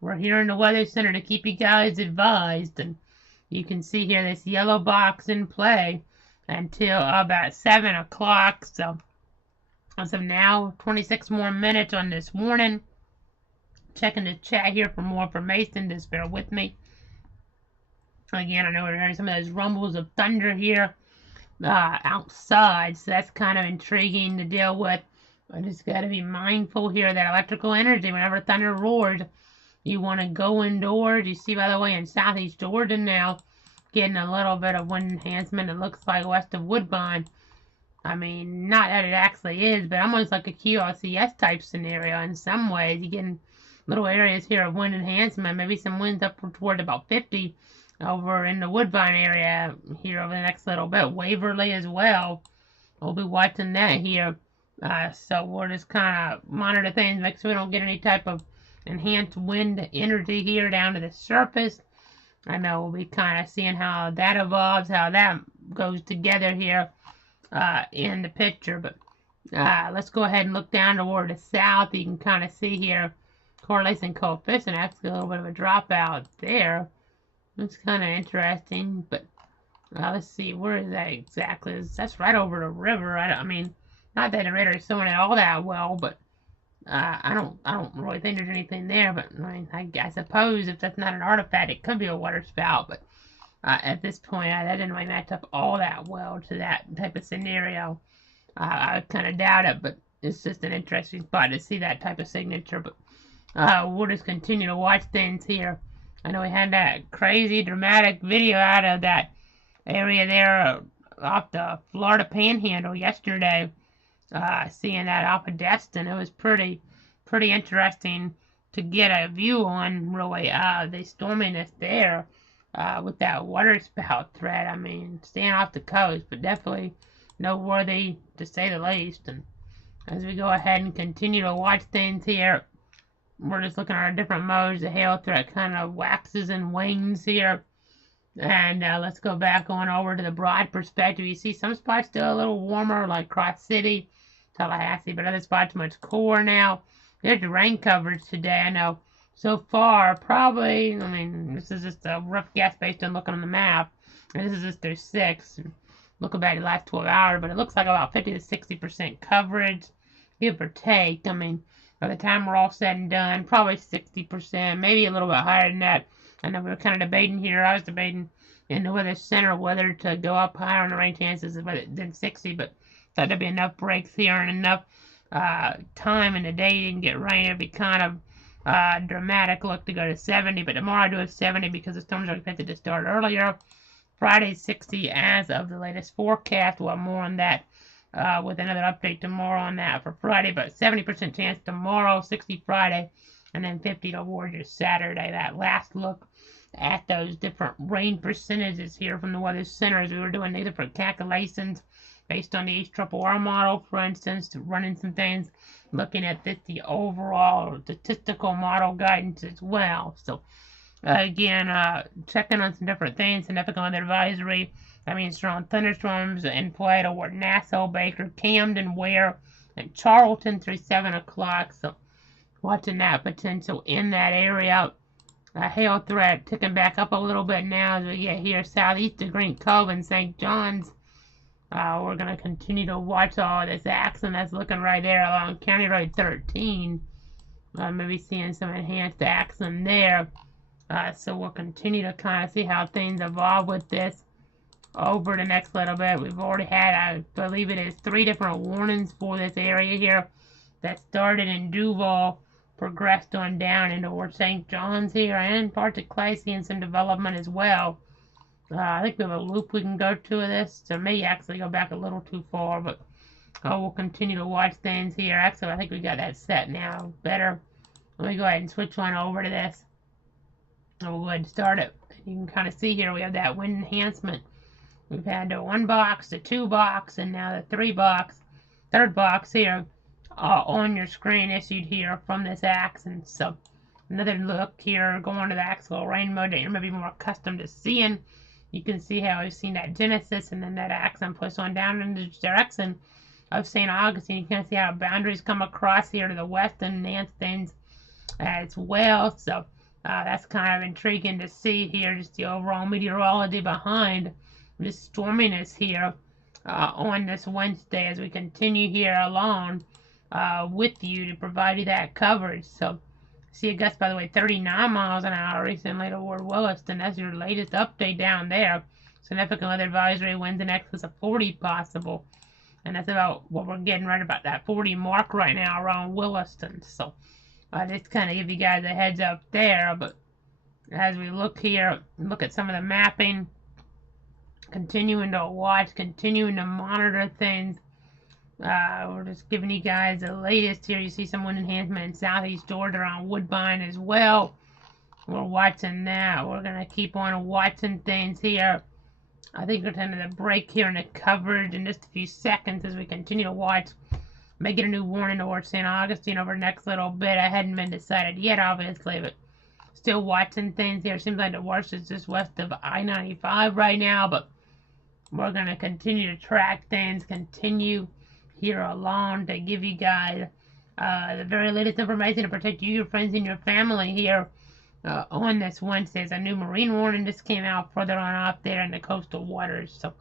We're here in the Weather Center to keep you guys advised, and you can see here this yellow box in play until about 7 o'clock. So as of now, 26 more minutes on this morning. Checking the chat here for more information. Just bear with me. Again, I know we're hearing some of those rumbles of thunder here outside, so that's kind of intriguing to deal with. I just got to be mindful here that electrical energy, whenever thunder roars, you want to go indoors. You see, by the way, in southeast Georgia now, getting a little bit of wind enhancement. It looks like west of Woodbine. I mean, not that it actually is, but almost like a QRCS type scenario in some ways. You're getting little areas here of wind enhancement, maybe some winds up toward about 50 over in the Woodbine area here over the next little bit. Waverly as well. We'll be watching that here. So we'll just kind of monitor things, make sure we don't get any type of enhanced wind energy here down to the surface. I know we'll be kind of seeing how that evolves, how that goes together here in the picture. But let's go ahead and look down toward the south. You can kind of see here correlation coefficient, actually a little bit of a dropout there. It's kind of interesting, but let's see, where is that exactly? That's right over the river. I mean, not that the radar is showing it all that well, but I don't really think there's anything there. But I mean, I suppose if that's not an artifact, it could be a water spout. But at this point, that didn't really match up all that well to that type of scenario. I kind of doubt it, but it's just an interesting spot to see that type of signature. But we'll just continue to watch things here. I know we had that crazy dramatic video out of that area there off the Florida Panhandle yesterday. Seeing that off of Destin, it was pretty interesting to get a view on really the storminess there with that water spout threat. I mean, staying off the coast, but definitely noteworthy to say the least. And as we go ahead and continue to watch things here, we're just looking at our different modes. The hail threat kind of waxes and wanes here. And let's go back on over to the broad perspective. You see some spots still a little warmer, like Cross City, Tallahassee, but other spots much cooler now. There's the rain coverage today. I know so far, probably, I mean, this is just a rough guess based on looking on the map. And this is just their 6. Looking back at the last 12 hours, but it looks like about 50 to 60% coverage, give or take. I mean, by the time we're all said and done, probably 60%, maybe a little bit higher than that. I know we were kind of debating here. I was debating in the weather center whether to go up higher on the rain chances than 60, but thought there'd be enough breaks here and enough time in the day you didn't get rain. It'd be kind of dramatic look to go to 70, but tomorrow I do have 70 because the storms are expected to start earlier. Friday 60 as of the latest forecast. We'll have more on that with another update tomorrow on that for Friday, but 70% chance tomorrow, 60 Friday, and then 50 towards your Saturday. That last look at those different rain percentages here from the Weather Center as we were doing the different calculations based on the HRRR model, for instance, running some things, looking at the overall statistical model guidance as well. So again, checking on some different things, significant weather advisory. I mean, strong thunderstorms in play toward Nassau, Baker, Camden, Ware, and Charlton through 7 o'clock. So watching that potential in that area. Hail threat ticking back up a little bit now as we get here southeast of Green Cove and St. John's. We're going to continue to watch all this action that's looking right there along County Road 13. Maybe seeing some enhanced action there. So we'll continue to kind of see how things evolve with this over the next little bit. We've already had, I believe it is 3 different warnings for this area here that started in Duval, progressed on down into St. John's here, and parts of Clay seeing some development as well. I think we have a loop we can go to this, so may actually go back a little too far, but we'll continue to watch things here. Actually, I think we got that set now better. Let me go ahead and switch one over to this. We'll go ahead and start it. You can kind of see here we have that wind enhancement. We've had the 1 box, the 2 box, and now the 3 box, 3rd box here on your screen issued here from this action. So another look here going to the actual rain mode that you're maybe more accustomed to seeing. You can see how we've seen that genesis and then that action push on down in the direction of St. Augustine. You can see how boundaries come across here to the west and enhance things as well. So that's kind of intriguing to see here, just the overall meteorology behind this storminess here on this Wednesday as we continue here along with you to provide you that coverage. So see a gust, by the way, 39 miles an hour recently toward Williston. That's your latest update down there. Significant weather advisory, winds in excess of 40 possible. And that's about what we're getting right about that 40 mark right now around Williston. So just kind of give you guys a heads up there. But as we look here, look at some of the mapping, continuing to watch, continuing to monitor things. We're just giving you guys the latest here. You see some wind enhancement in southeast Georgia around Woodbine as well. We're watching that. We're going to keep on watching things here. I think we're going to break here in the coverage in just a few seconds as we continue to watch. May get a new warning towards St. Augustine over the next little bit. I hadn't been decided yet, obviously, but still watching things here. Seems like the worst is just west of I-95 right now, but we're going to continue to track things, continue here along to give you guys the very latest information to protect you, your friends, and your family here on this Wednesday. A new marine warning just came out further on off there in the coastal waters. So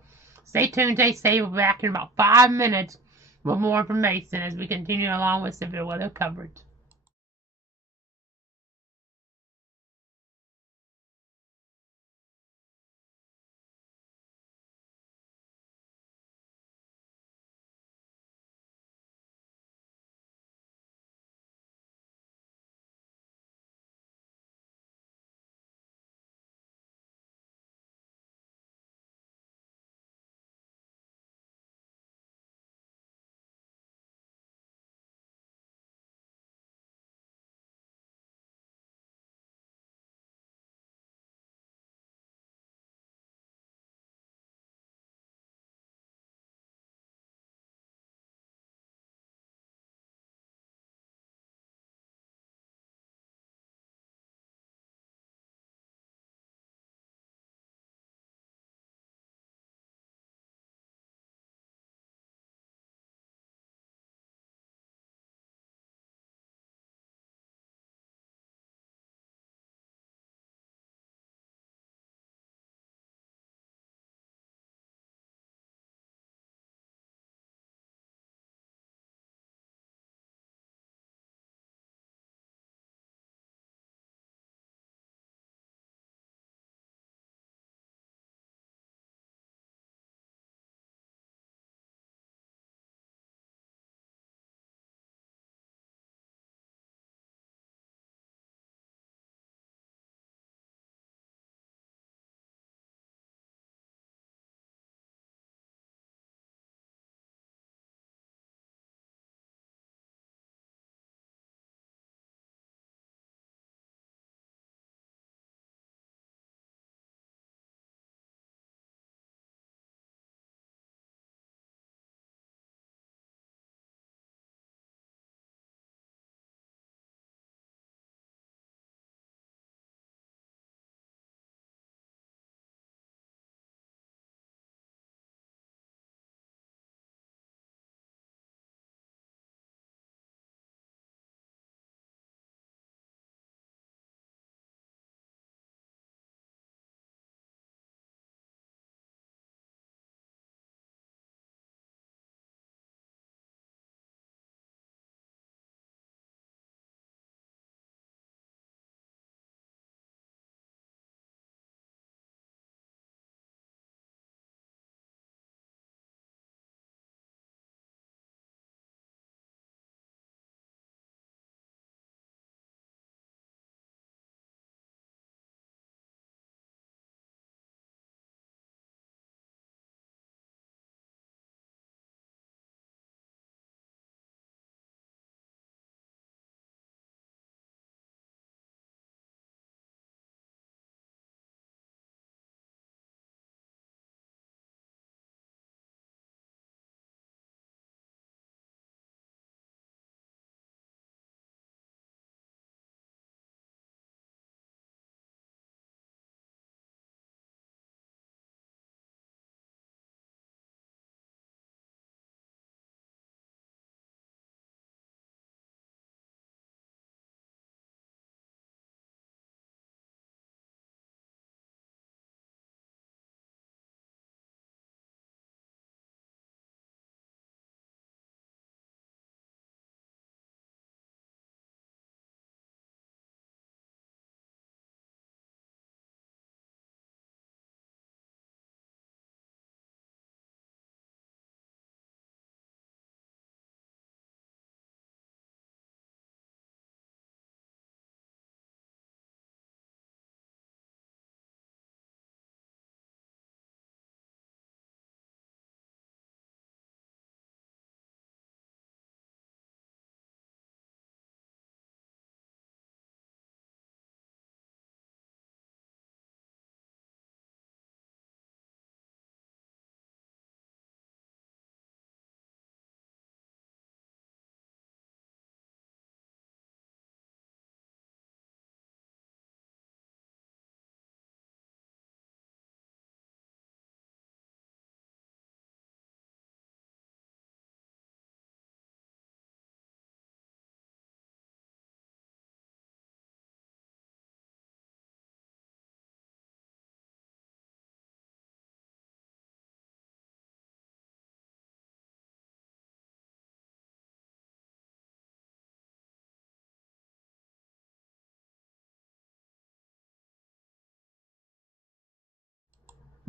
stay tuned, stay safe. We'll be back in about 5 minutes with more information as we continue along with severe weather coverage.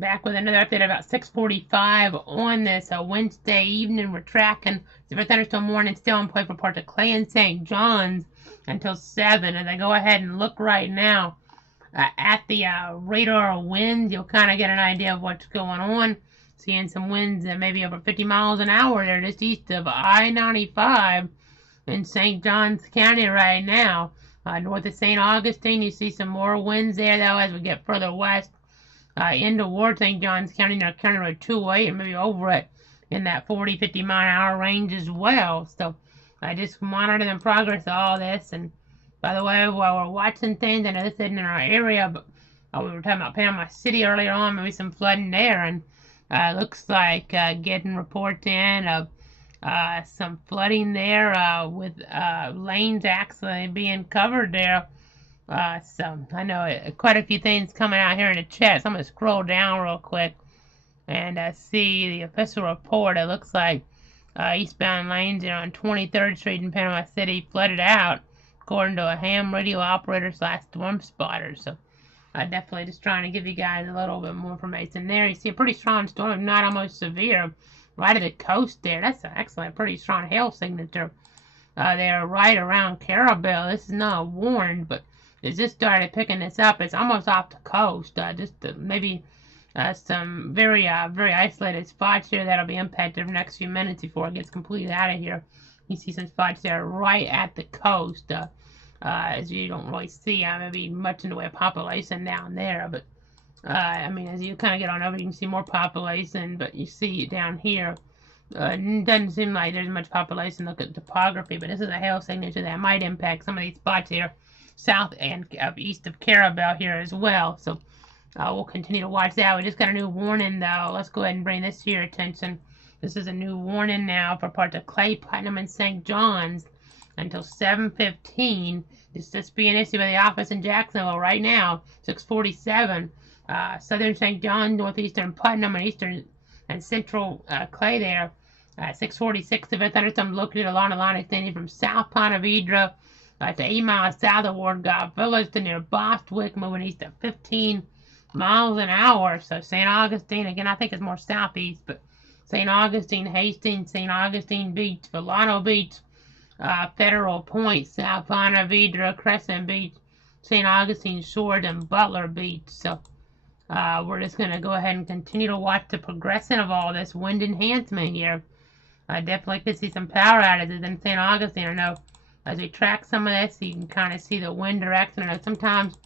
Back with another update about 6:45 on this Wednesday evening. We're tracking severe thunderstorm warning still in play for parts of Clay and St. John's until 7. As I go ahead and look right now at the radar winds, you'll kind of get an idea of what's going on. Seeing some winds that maybe over 50 miles an hour there just east of I-95 in St. Johns County right now. North of St. Augustine, you see some more winds there, though, as we get further west in toward St. Johns County, near County Road 208, and maybe over it in that 40, 50 mile an hour range as well. So I just monitor the progress of all this. And by the way, while we're watching things, I know this isn't in our area, but we were talking about Panama City earlier on, maybe some flooding there, and looks like getting reports in of some flooding there with lanes actually being covered there. So I know quite a few things coming out here in the chat. So I'm going to scroll down real quick and see the official report. It looks like eastbound lanes on 23rd Street in Panama City flooded out, according to a ham radio operator / storm spotter. So definitely just trying to give you guys a little bit more information there. You see a pretty strong storm, if not almost severe, right at the coast there. That's actually a pretty strong hail signature there right around Carabel. This is not warned, but it just started picking this up. It's almost off the coast. Maybe some very isolated spots here that'll be impacted in the next few minutes before it gets completely out of here. You see some spots there right at the coast. As you don't really see maybe much in the way of population down there, but I mean, as you kind of get on over, you can see more population, but you see down here, it doesn't seem like there's much population. Look at topography, but this is a hail signature that might impact some of these spots here, south and east of Carabel here as well. So we'll continue to watch that. We just got a new warning, though. Let's go ahead and bring this to your attention. This is a new warning now for parts of Clay, Putnam, and St. John's until 7:15. It's just being issued by the office in Jacksonville right now, 6:47. Southern St. John, northeastern Putnam, and eastern and central Clay there. 6:46, severe thunderstorm located along the line extending from South Ponte Vedra to 8 miles south of Ward Golf Village to near Bostwick, moving east at 15 miles an hour. So St. Augustine, again, I think it's more southeast, but St. Augustine, Hastings, St. Augustine Beach, Villano Beach, Federal Point, South Ponte Vedra, Crescent Beach, St. Augustine Shores, and Butler Beach. So we're just going to go ahead and continue to watch the progression of all this wind enhancement here. I definitely could see some power outages in St. Augustine. I know as we track some of this, you can kind of see the wind direction. I know sometimes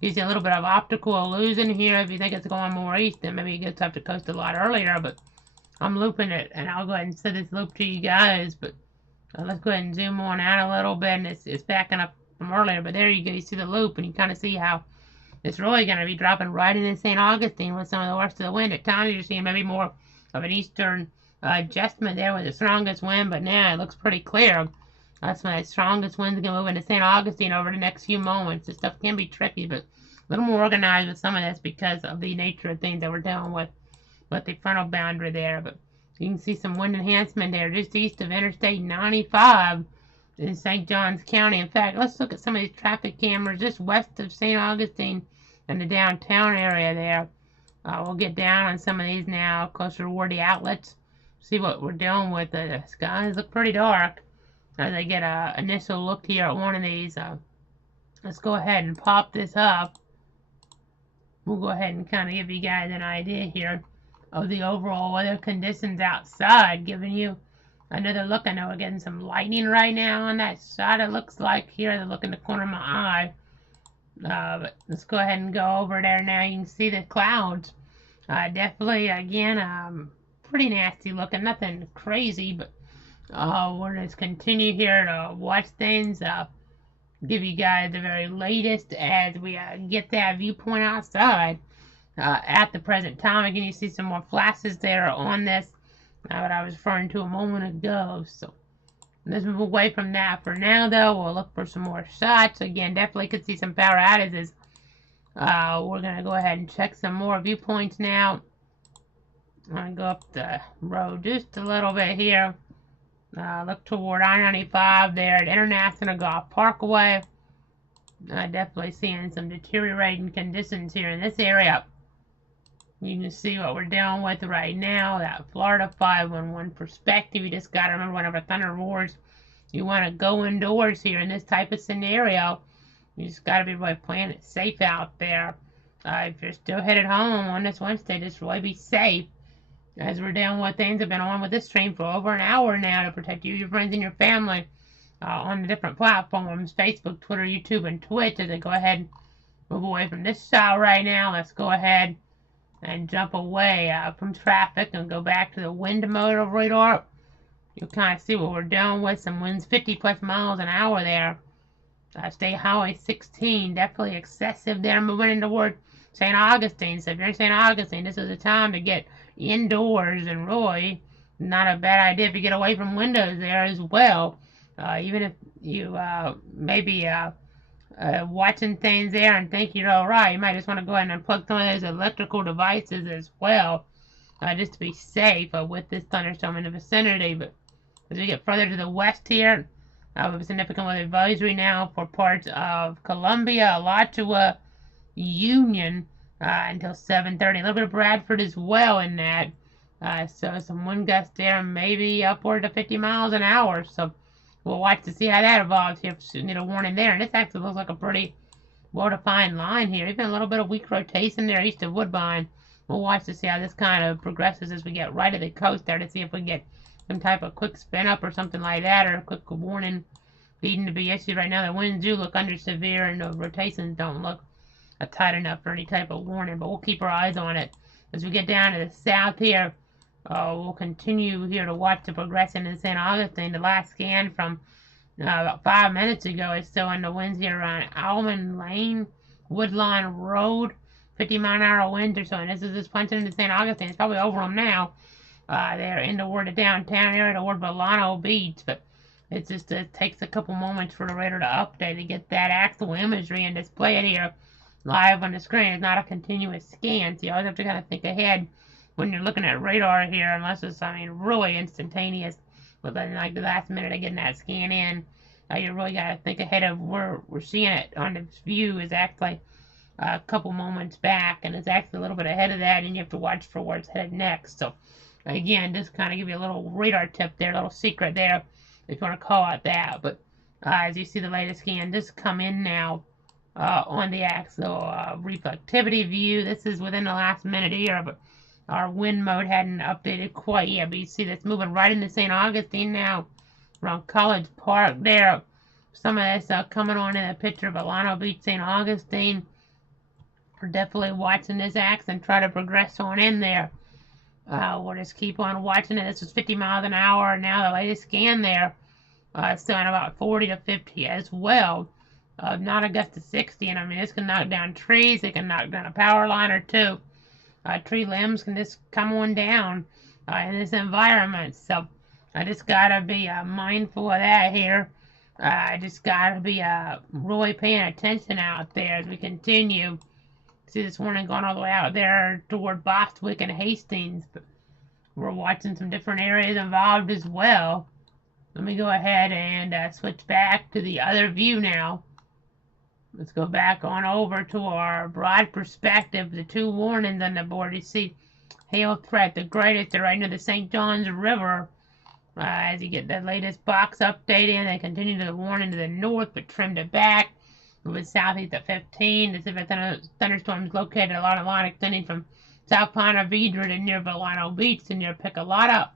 you see a little bit of optical illusion here. If you think it's going more east, then maybe it gets up the coast a lot earlier, but I'm looping it, and I'll go ahead and set this loop to you guys. But let's go ahead and zoom on out a little bit, and it's backing up from earlier. But there you go. You see the loop, and you kind of see how it's really going to be dropping right into St. Augustine with some of the worst of the wind. At times, you're seeing maybe more of an eastern adjustment there with the strongest wind, but now it looks pretty clear. That's when the strongest winds are going to move into St. Augustine over the next few moments. This stuff can be tricky, but a little more organized with some of this because of the nature of things that we're dealing with the frontal boundary there. But you can see some wind enhancement there just east of Interstate 95 in St. Johns County. In fact, let's look at some of these traffic cameras just west of St. Augustine in the downtown area there. We'll get down on some of these now, closer toward the outlets. See what we're dealing with. The skies look pretty dark as I get an initial look here at one of these. Let's go ahead and pop this up. We'll go ahead and kind of give you guys an idea here of the overall weather conditions outside, giving you another look. I know we're getting some lightning right now on that side, it looks like here. The look in the corner of my eye. But let's go ahead and go over there now. You can see the clouds. Definitely, again, pretty nasty looking. Nothing crazy, but we'll just continue here to watch things. Give you guys the very latest as we get that viewpoint outside. At the present time, again, you see some more flashes there on this, what I was referring to a moment ago. So let's move away from that for now, though. We'll look for some more shots. Again, definitely could see some power outages. We're going to go ahead and check some more viewpoints now. I'm going to go up the road just a little bit here. Look toward I-95 there at International Golf Parkway. Definitely seeing some deteriorating conditions here in this area. You can see what we're dealing with right now. That Florida 511 perspective. You just got to remember whenever thunder roars, you want to go indoors here in this type of scenario. You just got to be really playing it safe out there. If you're still headed home on this Wednesday, just really be safe. As we're dealing with things, I've been on with this stream for over an hour now to protect you, your friends, and your family on the different platforms, Facebook, Twitter, YouTube, and Twitch. As I go ahead and move away from this shot right now, let's go ahead and jump away from traffic and go back to the wind mode of radar. You'll kind of see what we're dealing with. Some winds 50 plus miles an hour there. State Highway 16, definitely excessive there, moving in toward St. Augustine. So if you're in St. Augustine, this is the time to get indoors, and really not a bad idea if you get away from windows there as well. Even if you maybe watching things there and think you're alright, you might just want to go ahead and unplug some of those electrical devices as well, just to be safe with this thunderstorm in the vicinity. But as we get further to the west here, we have a significant weather advisory now for parts of Columbia, Alachua, Union until 7:30. A little bit of Bradford as well in that. So some wind gusts there, maybe upward of 50 miles an hour. So we'll watch to see how that evolves here. Need a warning there. And this actually looks like a pretty well-defined line here. Even a little bit of weak rotation there east of Woodbine. We'll watch to see how this kind of progresses as we get right at the coast there to see if we get some type of quick spin up or something like that, or a quick warning needing to be issued. Right now the winds do look under severe and the rotations don't look tight enough for any type of warning, but we'll keep our eyes on it. As we get down to the south here, we'll continue here to watch the progression in St. Augustine. The last scan from about 5 minutes ago is still in the winds here around Almond Lane, Woodlawn Road, 50 mile an hour winds or so, and this is just punching into St. Augustine. It's probably over them now. They're in toward the downtown area, toward Volano Beach, but it just takes a couple moments for the radar to update to get that actual imagery and display it here live on the screen. It's not a continuous scan, so you always have to kind of think ahead when you're looking at radar here, unless it's, really instantaneous within like the last minute of getting that scan in. You really got to think ahead of where we're seeing it on this view is actually a couple moments back, and it's actually a little bit ahead of that, and you have to watch for where it's headed next. So again, just kind of give you a little radar tip there, a little secret there, if you want to call it that. But as you see the latest scan, just come in now on the actual reflectivity view. This is within the last minute here, but our wind mode hadn't updated quite yet. But you see that's moving right into St. Augustine now, around College Park there. Some of this coming on in a picture of Volano Beach, St. Augustine. We're definitely watching this axe and try to progress on in there. We'll just keep on watching it. This was 50 miles an hour. Now the latest scan there, still at about 40 to 50 as well. Not a gust of 60, and this can knock down trees. It can knock down a power line or two. Tree limbs can just come on down in this environment. So I just gotta be mindful of that here. I just gotta be really paying attention out there as we continue. See this warning going all the way out there toward Bostwick and Hastings, but we're watching some different areas involved as well. Let me go ahead and switch back to the other view now. Let's go back on over to our broad perspective. The two warnings on the board. You see hail threat, the greatest, are right near the St. Johns River. As you get the latest box update in, they continue to warn to the north, but trimmed it back. Moving southeast at 15. The severe thunderstorms located along a line extending from South Ponte Vedra to near Volano Beach to near Piccolata.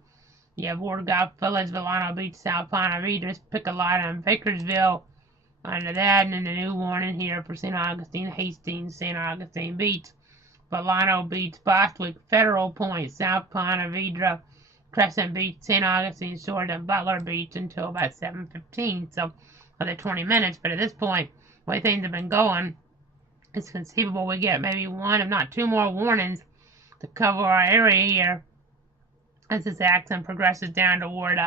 You have Wargolf Village, Volano Beach, South Ponte Vedra, Piccolata, and Bakersville. Under that, and then the new warning here for St. Augustine, Hastings, St. Augustine Beach, Volano Beach, Bostwick, Federal Point, South Ponte Vedra, Crescent Beach, St. Augustine, Shore, and Butler Beach until about 7:15. So another 20 minutes. But at this point, the way things have been going, it's conceivable we get maybe one, if not two more warnings to cover our area here as this action progresses down toward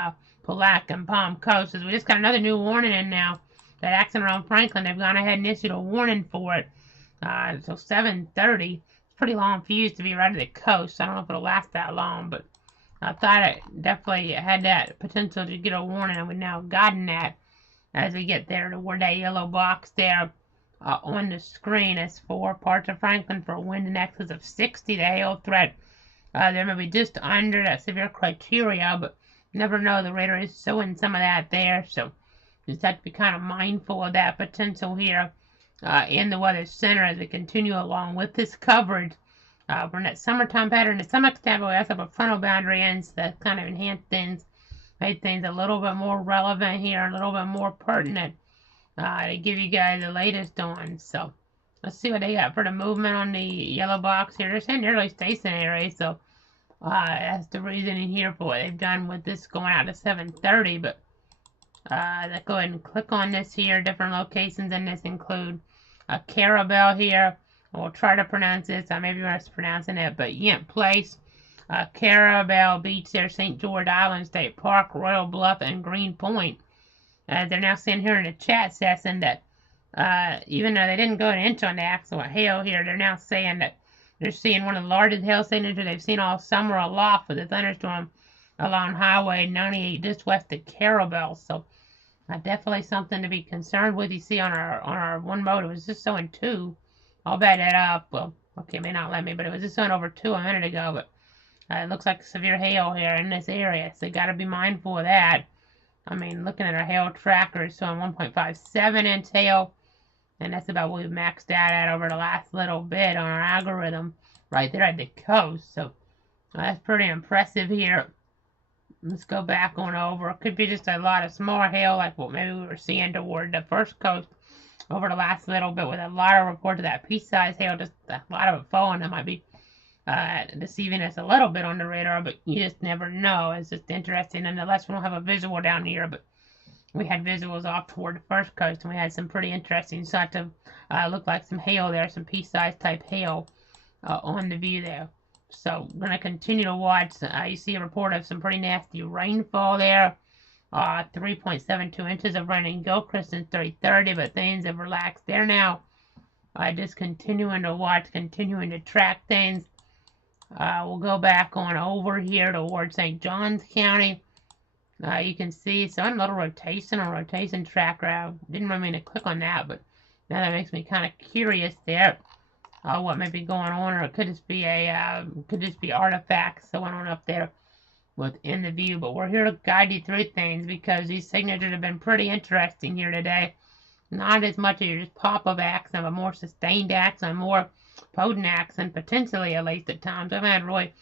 Pulaski and Palm Coast. As we just got another new warning in now. That accident around Franklin, they've gone ahead and issued a warning for it. So 7:30. It's pretty long fuse to be right at the coast. I don't know if it'll last that long, but I thought it definitely had that potential to get a warning, and we've now gotten that as we get there toward that yellow box there on the screen as for parts of Franklin for wind in excess of 60. The hail threat there may be just under that severe criteria, but you never know. The radar is showing some of that there, so just have to be kind of mindful of that potential here in the Weather Center as we continue along with this coverage. We're in that summertime pattern. To some extent, we also have a frontal boundary in, so that kind of enhanced things, made things a little bit more relevant here, a little bit more pertinent to give you guys the latest on. So let's see what they got for the movement on the yellow box here. They're saying nearly stationary, so that's the reasoning here for what they've done with this going out to 7:30. But let's go ahead and click on this here. Different locations in this include Carabel here. We'll try to pronounce this. I may be mispronouncing it, but Yent Place, Carabel Beach there, St. George Island State Park, Royal Bluff, and Green Point. They're now saying here in the chat session that even though they didn't go an inch on the actual hail here, they're now saying that they're seeing one of the largest hail signatures they've seen all summer aloft with a thunderstorm along Highway 98 just west of Carabel. So definitely something to be concerned with. You see on our one mode, it was just showing 2. I'll bet that up. Well, okay, it may not let me, but it was just showing over 2 a minute ago. But it looks like severe hail here in this area, so you got to be mindful of that. I mean, looking at our hail tracker, it's showing 1.57 inch hail, and that's about what we've maxed out at over the last little bit on our algorithm right there at the coast. So that's pretty impressive here. Let's go back on over. It could be just a lot of small hail like what maybe we were seeing toward the first coast over the last little bit, with a lot of reports of that pea-sized hail, just a lot of it falling. That might be deceiving us a little bit on the radar, but you just never know. It's just interesting. Nonetheless, we don't have a visual down here, but we had visuals off toward the first coast, and we had some pretty interesting shots of looked like some hail there, some pea-sized type hail on the view there. So we're going to continue to watch. You see a report of some pretty nasty rainfall there. 3.72 inches of rain in Gilchrist since 3:30, but things have relaxed there now. Just continuing to watch, continuing to track things. We'll go back on over here towards St. Johns County. You can see some little rotation tracker. I didn't really mean to click on that, but now that makes me kind of curious there. What may be going on, or it could just be artifacts going on up there within the view. But we're here to guide you through things because these signatures have been pretty interesting here today. Not as much as just pop-up action, but more sustained action, more potent action, potentially at least at times. I haven't had really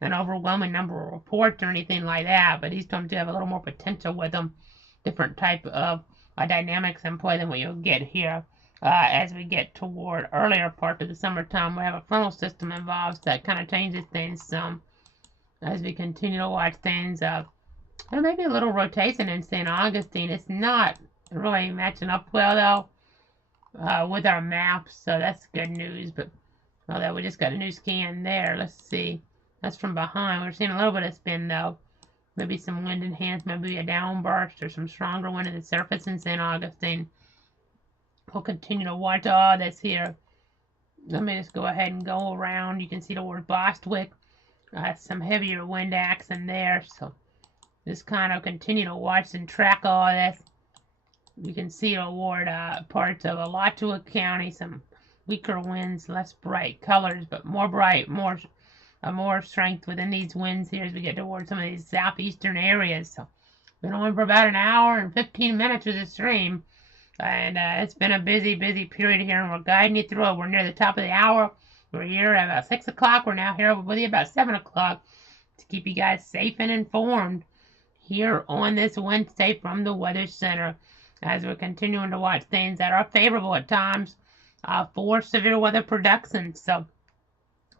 an overwhelming number of reports or anything like that, but these times do have a little more potential with them. Different type of dynamics in play than what you'll get here. As we get toward earlier part of the summertime, we have a frontal system involved, so that kind of changes things some as we continue to watch things. There may be a little rotation in St. Augustine. It's not really matching up well, though, with our maps, so that's good news. But although we just got a new scan there, let's see. That's from behind. We're seeing a little bit of spin, though. Maybe some wind enhancement, maybe a downburst or some stronger wind at the surface in St. Augustine. We'll continue to watch all this here. Let me just go ahead and go around. You can see the word Bostwick. Some heavier wind action there. So just kind of continue to watch and track all this. You can see toward parts of Alachua County. Some weaker winds, less bright colors, but more bright, more strength within these winds here as we get towards some of these southeastern areas. So been on for about an hour and 15 minutes with the stream. And it's been a busy period here, and we're guiding you through it. We're near the top of the hour. We're here at about 6 o'clock. We're now here with you about 7 o'clock to keep you guys safe and informed here on this Wednesday from the Weather Center as we're continuing to watch things that are favorable at times for severe weather production. So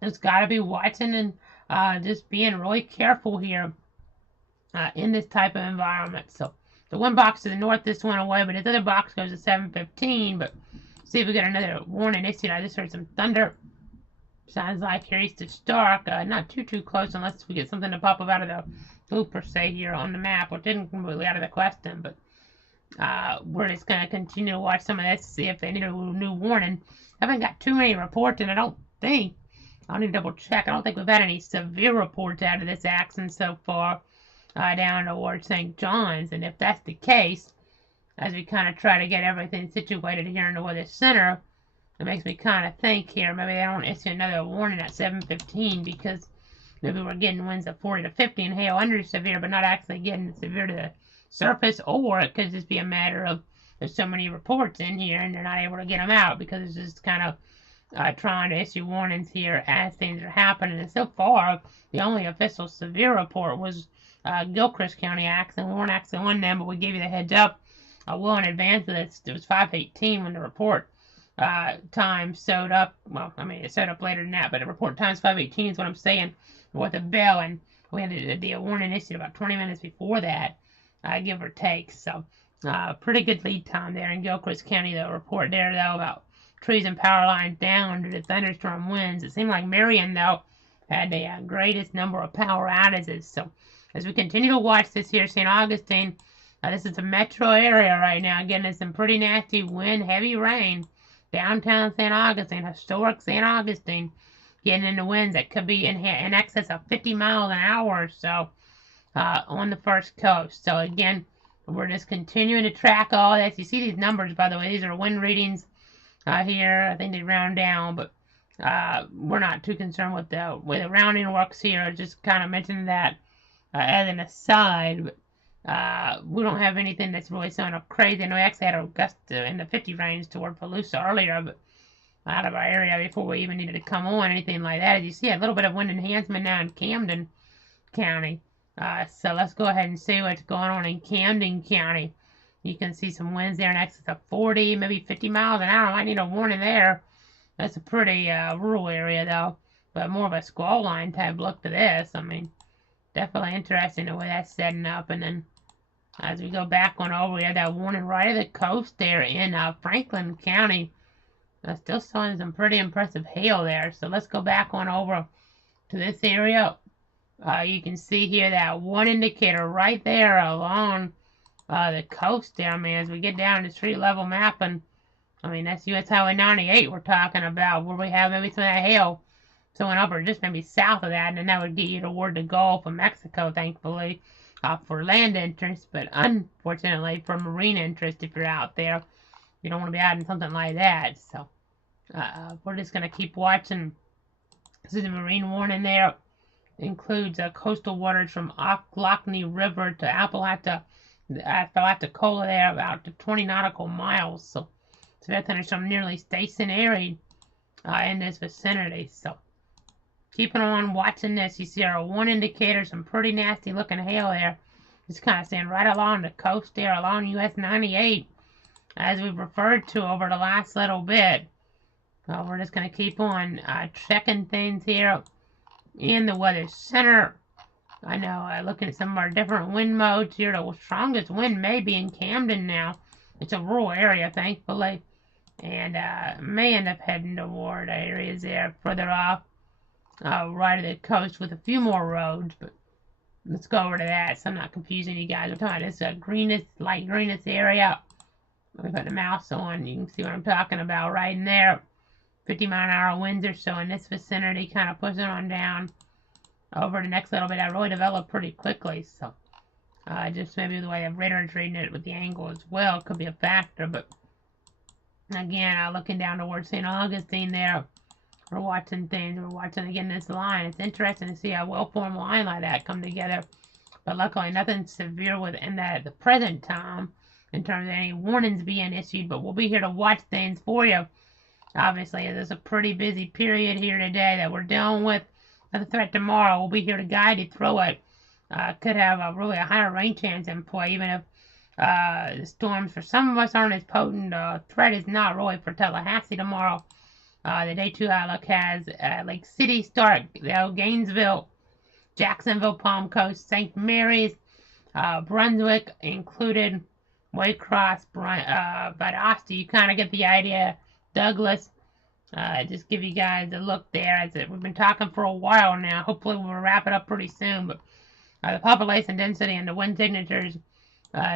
just got to be watching and just being really careful here in this type of environment. So the one box to the north, this one away, but this other box goes to 7:15. But see if we get another warning issued. I just heard some thunder. Sounds like here east of Stark. Not too close unless we get something to pop up out of the blue per se here on the map, which isn't completely out of the question. But we're just going to continue to watch some of this to see if they need a new warning. I haven't got too many reports, and I'll need to double check. I don't think we've had any severe reports out of this accident so far. Down towards St. John's, and if that's the case, as we kind of try to get everything situated here in the weather center. It makes me kind of think here, maybe they don't issue another warning at 7:15 because maybe we're getting winds of 40 to 50 and hail under severe, but not actually getting severe to the surface, or it could just be a matter of there's so many reports in here and they're not able to get them out because it's just kind of trying to issue warnings here as things are happening. And so far, the only official severe report was Gilchrist County accident. We weren't actually on them, but we gave you the heads up well in advance of this. It was 5:18 when the report time showed up. Well, I mean, it showed up later than that, but the report time's 5:18 is what I'm saying with a bell, and we had the warning issued about 20 minutes before that, give or take. So, pretty good lead time there in Gilchrist County. The report there, though, about trees and power lines down due to thunderstorm winds. It seemed like Marion, though, had the greatest number of power outages. So, as we continue to watch this here, St. Augustine, this is the metro area right now. Again, it's some pretty nasty wind, heavy rain. Downtown St. Augustine, historic St. Augustine, getting into winds that could be in excess of 50 miles an hour or so on the First Coast. So again, we're just continuing to track all this. You see these numbers, by the way. These are wind readings here. I think they round down, but we're not too concerned with the way the rounding works here. Just kind of mentioning that as an aside. But we don't have anything that's really sounding crazy. I know we actually had a gust in the 50 range toward Palusa earlier, but out of our area before we even needed to come on, anything like that. As you see, a little bit of wind enhancement now in Camden County. So let's go ahead and see what's going on in Camden County. You can see some winds there in excess of 40, maybe 50 miles an hour. I might need a warning there. That's a pretty rural area, though, but more of a squall line type look to this. I mean, definitely interesting the way that's setting up. And then as we go back on over, we had that warning right at the coast there in Franklin County. Still showing some pretty impressive hail there. So let's go back on over to this area. You can see here that one indicator right there along the coast there. I mean, as we get down to street level mapping, I mean, that's US Highway 98 we're talking about, where we have maybe some of that hail showing up, or just maybe south of that, and then that would get you toward the Gulf of Mexico, thankfully, for land interest, but unfortunately for marine interest if you're out there. You don't want to be out in something like that, so we're just going to keep watching. This is a marine warning there. It includes coastal waters from Ocklackney River to Apalachicola there, about 20 nautical miles. So that thunderstorm nearly stationary in this vicinity. So keeping on watching this, you see our one indicator, some pretty nasty looking hail there. Just kind of staying right along the coast there, along US 98, as we've referred to over the last little bit. We're just going to keep on checking things here in the weather center. I know, looking at some of our different wind modes here, the strongest wind may be in Camden now. It's a rural area, thankfully, and may end up heading toward areas there further off, right of the coast with a few more roads, but let's go over to that so I'm not confusing you guys. We're talking about this greenish, light greenish area. Let me put the mouse on. You can see what I'm talking about right in there. 50 mile an hour winds or so in this vicinity, kind of pushing on down over the next little bit. That really developed pretty quickly, so just maybe the way the radar's reading it with the angle as well could be a factor. But again, looking down towards St. Augustine there, we're watching things. We're watching again this line. It's interesting to see a well-formed line like that come together, but luckily nothing severe within that at the present time in terms of any warnings being issued. But we'll be here to watch things for you. Obviously, there's a pretty busy period here today that we're dealing with. The threat tomorrow, we'll be here to guide you through it. Could have really a higher rain chance in play, even if the storms for some of us aren't as potent. Threat is not really for Tallahassee tomorrow. The day 2 outlook has Lake City, Stark, Gainesville, Jacksonville, Palm Coast, St. Mary's, Brunswick included, Waycross, Valdosta. You kind of get the idea. Douglas, just give you guys a look there. As we've been talking for a while now. Hopefully we'll wrap it up pretty soon. But the population density and the wind signatures,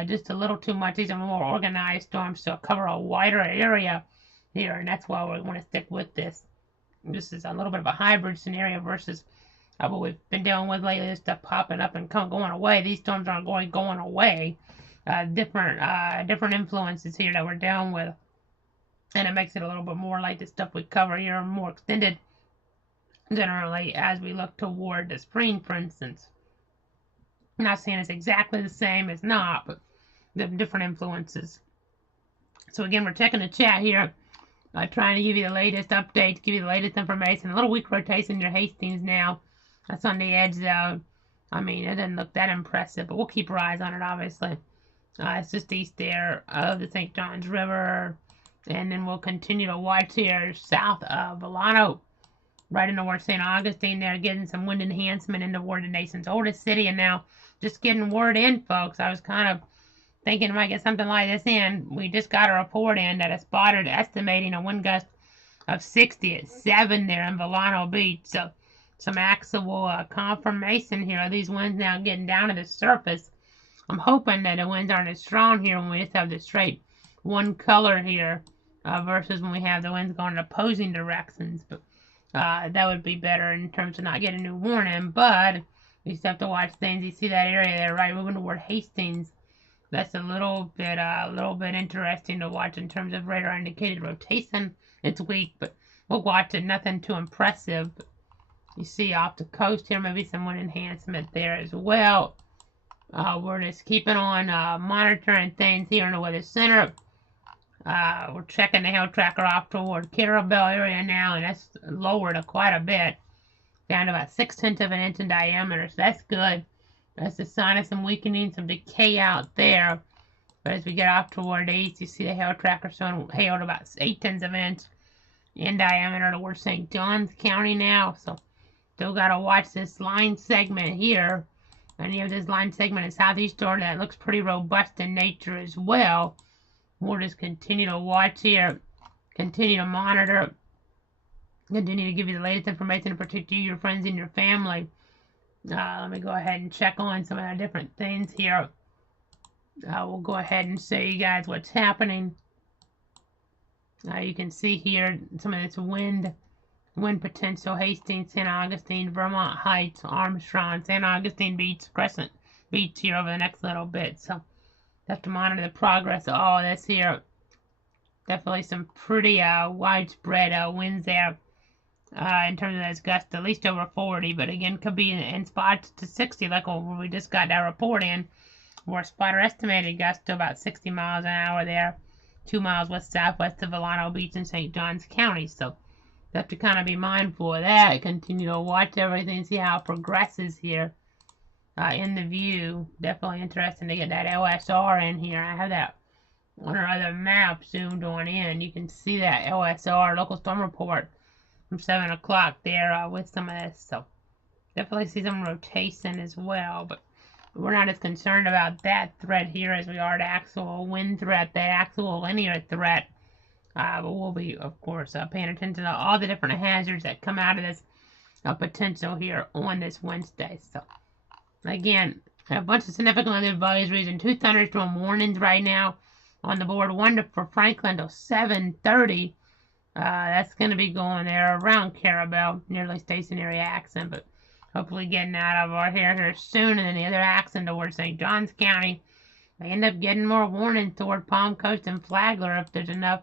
just a little too much. These are more organized storms, so cover a wider area here, and that's why we want to stick with this. This is a little bit of a hybrid scenario versus what we've been dealing with lately. This stuff popping up and going away. These storms aren't going away. different influences here that we're dealing with, and it makes it a little bit more like the stuff we cover here, more extended generally as we look toward the spring, for instance. I'm not saying it's exactly the same, it's not, but the different influences. So again, we're checking the chat here, trying to give you the latest updates, give you the latest information. A little weak rotation near Hastings now. That's on the edge though. I mean, it doesn't look that impressive, but we'll keep our eyes on it, obviously. It's just east there of the St. Johns River. And then we'll continue to watch here south of Volano, right into where St. Augustine there, getting some wind enhancement into ward the nation's oldest city. And now just getting word in, folks. I was kind of thinking I might get something like this in. We just got a report in that a spotted estimating a wind gust of 60 at 7 there in Volano Beach. So some actual confirmation here of these winds now getting down to the surface. I'm hoping that the winds aren't as strong here when we just have the straight one color here versus when we have the winds going in opposing directions. But that would be better in terms of not getting a new warning. But you just have to watch things. You see that area there, right, moving toward Hastings. That's a little bit interesting to watch in terms of radar indicated rotation. It's weak, but we'll watch it. Nothing too impressive. You see off the coast here, maybe some wind enhancement there as well. We're just keeping on monitoring things here in the weather center. We're checking the hail tracker off toward Carabel area now, and that's lowered quite a bit, down to about 6/10 of an inch in diameter. So that's good. That's a sign of some weakening, some decay out there. But as we get off toward the east, you see the hail tracker showing hail at about 8/10 of an inch in diameter towards St. Johns County now. So still got to watch this line segment here. And you have this line segment in southeast Florida that looks pretty robust in nature as well. We'll just continue to watch here, continue to monitor, continue to give you the latest information to protect you, your friends, and your family. Let me go ahead and check on some of the different things here. We'll go ahead and show you guys what's happening. You can see here some of this wind potential: Hastings, St. Augustine, Vermont Heights, Armstrong, St. Augustine Beach, Crescent Beach here over the next little bit. So have to monitor the progress of all this here. Definitely some pretty widespread winds there in terms of those gusts, at least over 40, but again could be in spots to 60, like where we just got that report in, where spotter estimated gusts to about 60 miles an hour there, 2 miles west-southwest of Volano Beach in St. Johns County. So have to kind of be mindful of that. Continue to watch everything, see how it progresses here in the view. Definitely interesting to get that LSR in here. I have that on our other map zoomed on in. You can see that LSR, local storm report, from 7 o'clock there with some of this. So definitely see some rotation as well. But we're not as concerned about that threat here as we are the actual wind threat, the actual linear threat. But we'll be, of course, paying attention to all the different hazards that come out of this potential here on this Wednesday. So, again, a bunch of significant weather advisories and 2 thunderstorm warnings right now on the board. One for Franklin till 7:30. That's going to be going there around Carabel, nearly stationary accent, but hopefully getting out of our hair here soon. And then the other accent towards St. Johns County. They end up getting more warnings toward Palm Coast and Flagler if there's enough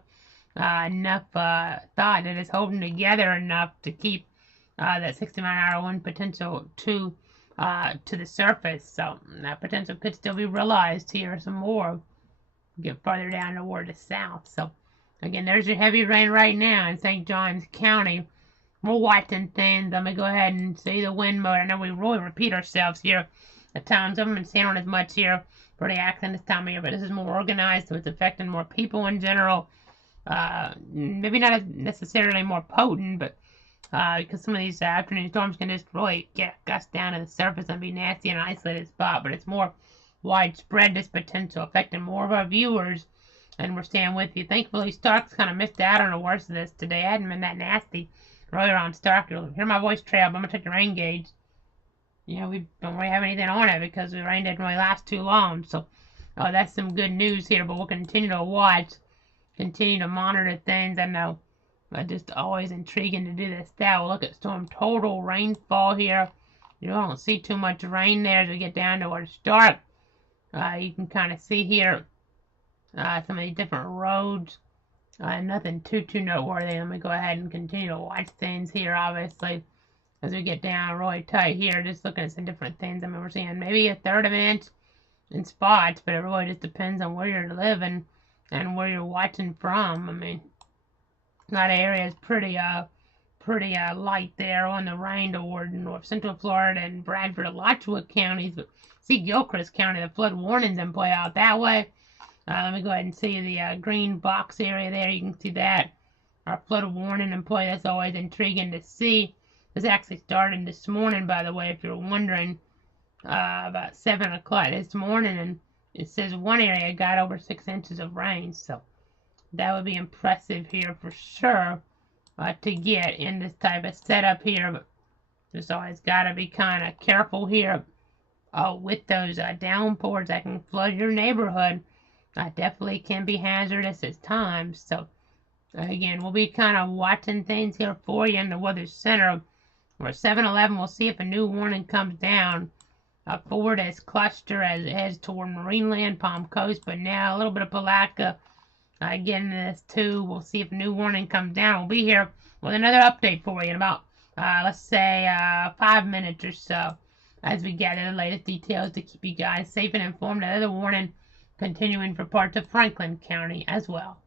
thought that it's holding together enough to keep that 60-mile-an-hour wind potential to the surface. So that potential could still be realized here some more. Get farther down toward the south. So again, there's your heavy rain right now in St. Johns County. We're watching things. Let me go ahead and see the wind mode. I know we really repeat ourselves here at times. I haven't been seeing on as much here for the accent this time of year, but this is more organized, so it's affecting more people in general. Maybe not necessarily more potent, but because some of these afternoon storms can just really get a gust down to the surface and be nasty in an isolated spot, but it's more widespread, this potential, affecting more of our viewers, and we're staying with you. Thankfully, Stark's kind of missed out on the worst of this today. I hadn't been that nasty earlier on Stark. You'll hear my voice trail, but I'm going to check the rain gauge. You know, we don't really have anything on it because the rain didn't really last too long, so that's some good news here, but we'll continue to watch, continue to monitor things. I know just always intriguing to do this. We'll look at storm total rainfall here. You don't see too much rain there as we get down towards Stark. You can kind of see here some of these different roads. Nothing too noteworthy. Let me go ahead and continue to watch things here, obviously, as we get down really tight here, just looking at some different things. I mean, we're seeing maybe a third of an inch in spots, but it really just depends on where you're living and where you're watching from. I mean, that area is pretty light there on the rain toward North Central Florida and Bradford and Alachua counties, but see Gilchrist County, the flood warnings in play out that way. Let me go ahead and see the green box area there. You can see that. Our flood warning in play. That's always intriguing to see. This actually started this morning, by the way, if you're wondering, about 7 o'clock this morning, and it says one area got over 6 inches of rain, so that would be impressive here for sure to get in this type of setup here, but just always got to be kind of careful here with those downpours that can flood your neighborhood. Definitely can be hazardous at times, so again, we'll be kind of watching things here for you in the Weather Center. Or 7-Eleven, we'll see if a new warning comes down for this cluster as it heads toward Marineland, Palm Coast, but now a little bit of Palatka getting this too. We'll see if a new warning comes down. We'll be here with another update for you in about, let's say, 5 minutes or so as we gather the latest details to keep you guys safe and informed. Another warning continuing for parts of Franklin County as well.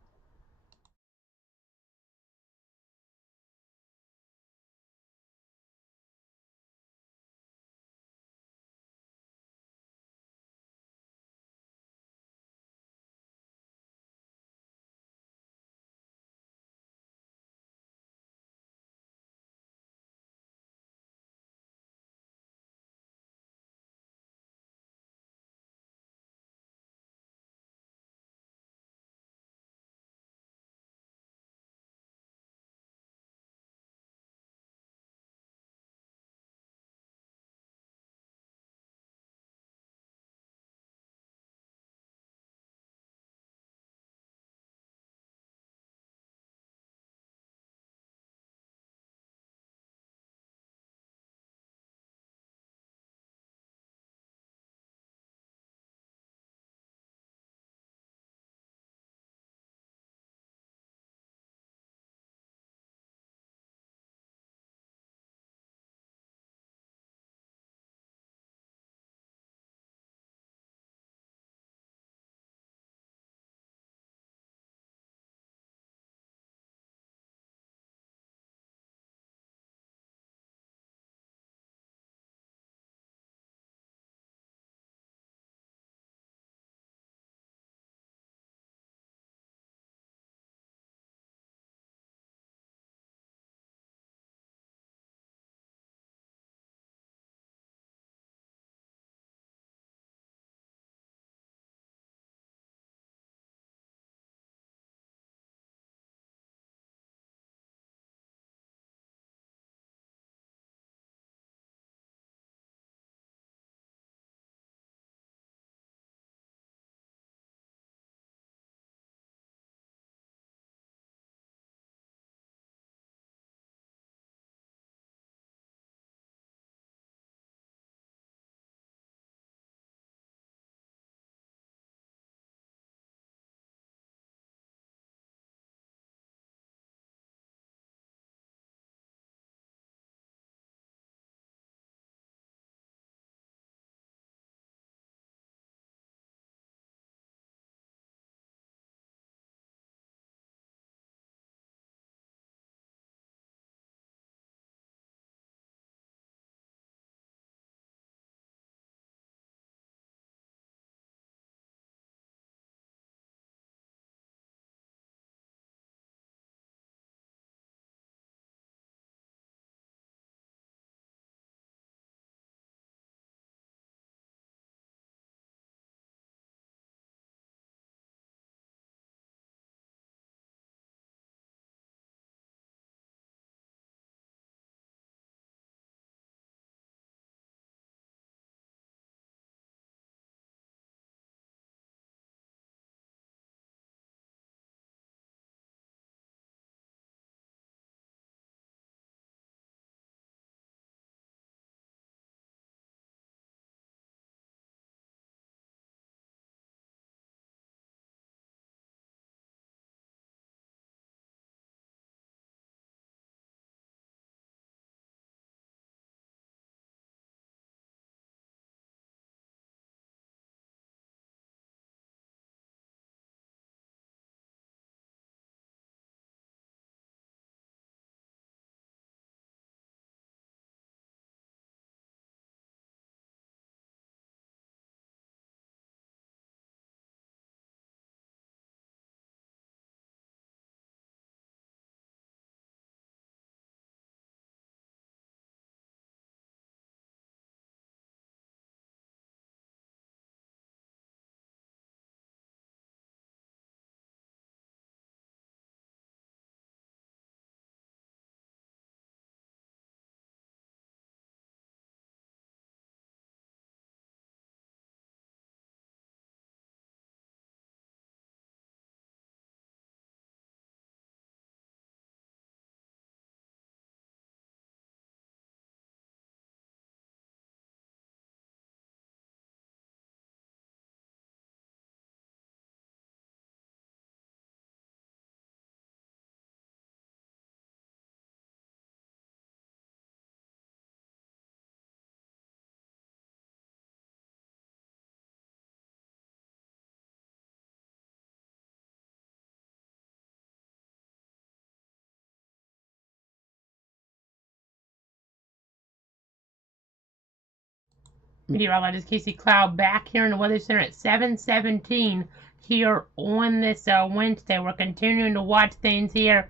meteorologist Casey Cloud back here in the Weather Center at 7:17 here on this Wednesday. We're continuing to watch things here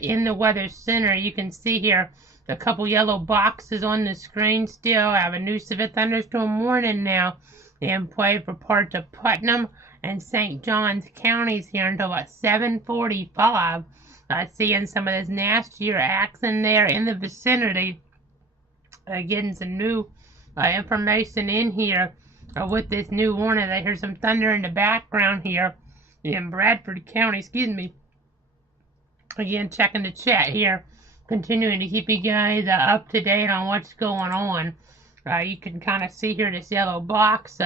in the Weather Center. You can see here a couple yellow boxes on the screen still. I have a new severe thunderstorm warning now in play for parts of Putnam and St. Johns counties here until about 7:45. Seeing some of this nastier action there in the vicinity. Getting some new information in here with this new warning. I hear some thunder in the background here in Bradford County. Excuse me. Again, checking the chat here. Continuing to keep you guys up to date on what's going on. You can kind of see here this yellow box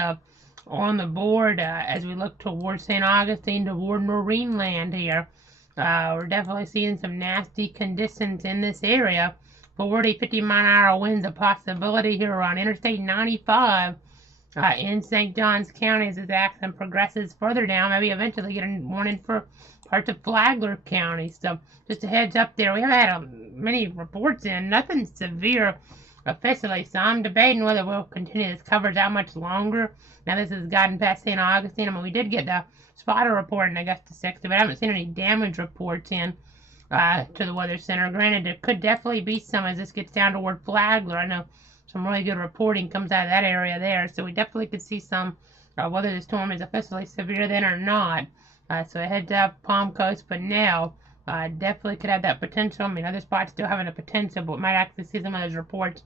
on the board as we look towards St. Augustine, toward Marineland here. We're definitely seeing some nasty conditions in this area. 40, 50-mile-an-hour winds a possibility here on Interstate 95 in St. Johns County as this action progresses further down. Maybe eventually get a warning for parts of Flagler County. So just a heads up there. We haven't had many reports in. Nothing severe officially. So I'm debating whether we'll continue this coverage how much longer. Now this has gotten past St. Augustine. I mean, we did get the spotter report in Augusta 60, but I haven't seen any damage reports in to the Weather Center. Granted, there could definitely be some as this gets down toward Flagler. I know some really good reporting comes out of that area there, so we definitely could see some whether the storm is officially severe then or not. So a heads up, Palm Coast, but now definitely could have that potential. I mean, other spots still having a potential, but we might actually see some of those reports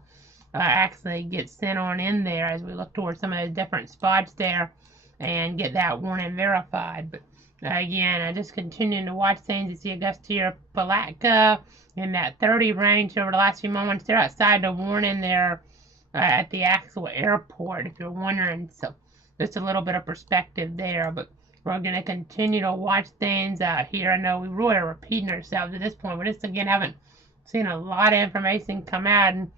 actually get sent on in there as we look towards some of those different spots there and get that warning verified. But again, just continuing to watch things. You see Augusta here, Palatka in that 30 range over the last few moments. They're outside the warning there at the actual airport, if you're wondering. So just a little bit of perspective there. But we're going to continue to watch things out here. I know we really are repeating ourselves at this point. We just, again, haven't seen a lot of information come out. And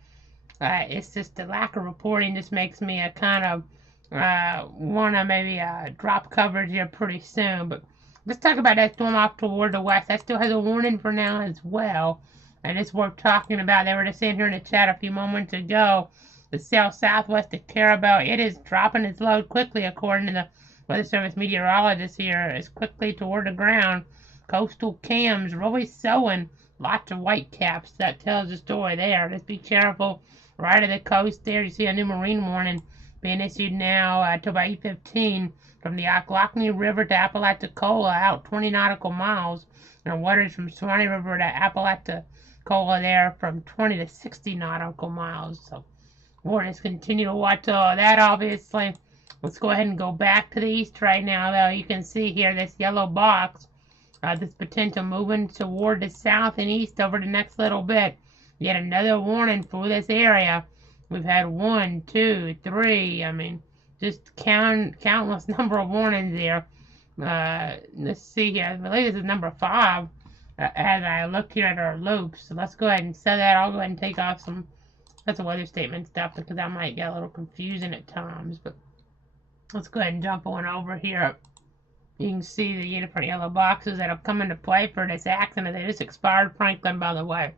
it's just the lack of reporting just makes me a kind of want to maybe drop coverage here pretty soon. But let's talk about that storm off toward the west. That still has a warning for now as well, and it's worth talking about. They were just saying here in the chat a few moments ago, the southwest of Caribou, it is dropping its load quickly according to the Weather Service meteorologist here, as quickly toward the ground. Coastal cams really sowing lots of white caps. That tells the story there. Just be careful right at the coast there. You see a new marine warning being issued now to about 8:15 from the Ocklawaha River to Apalachicola, out 20 nautical miles, and waters from Suwannee River to Apalachicola there from 20 to 60 nautical miles. So we'll just continue to watch all that, obviously. Let's go ahead and go back to the east right now, though. You can see here this yellow box, this potential moving toward the south and east over the next little bit. Yet another warning for this area. We've had 1, 2, 3, I mean, just countless number of warnings here. Let's see here. I believe this is number 5 as I look here at our loops. So let's go ahead and set that. I'll go ahead and take off some that's a weather statement stuff because that might get a little confusing at times. But let's go ahead and jump on over here. You can see the different yellow boxes that have come into play for this accident. They just expired, Franklin, by the way.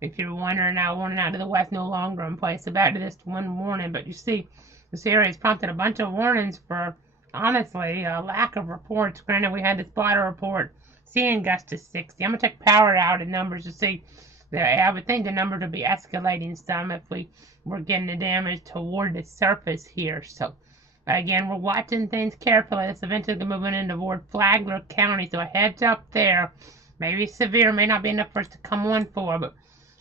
If you're wondering, now warning out to the west no longer in place. So back to this one warning. But you see, this area has prompted a bunch of warnings for, honestly, a lack of reports. Granted, we had the spotter report seeing gusts to 60. I'm going to check power out and numbers to see. I would think the numbers would be escalating some if we were getting the damage toward the surface here. So, again, we're watching things carefully. This eventually moving into toward Flagler County. So a heads up there. Maybe severe, may not be enough for us to come on for, but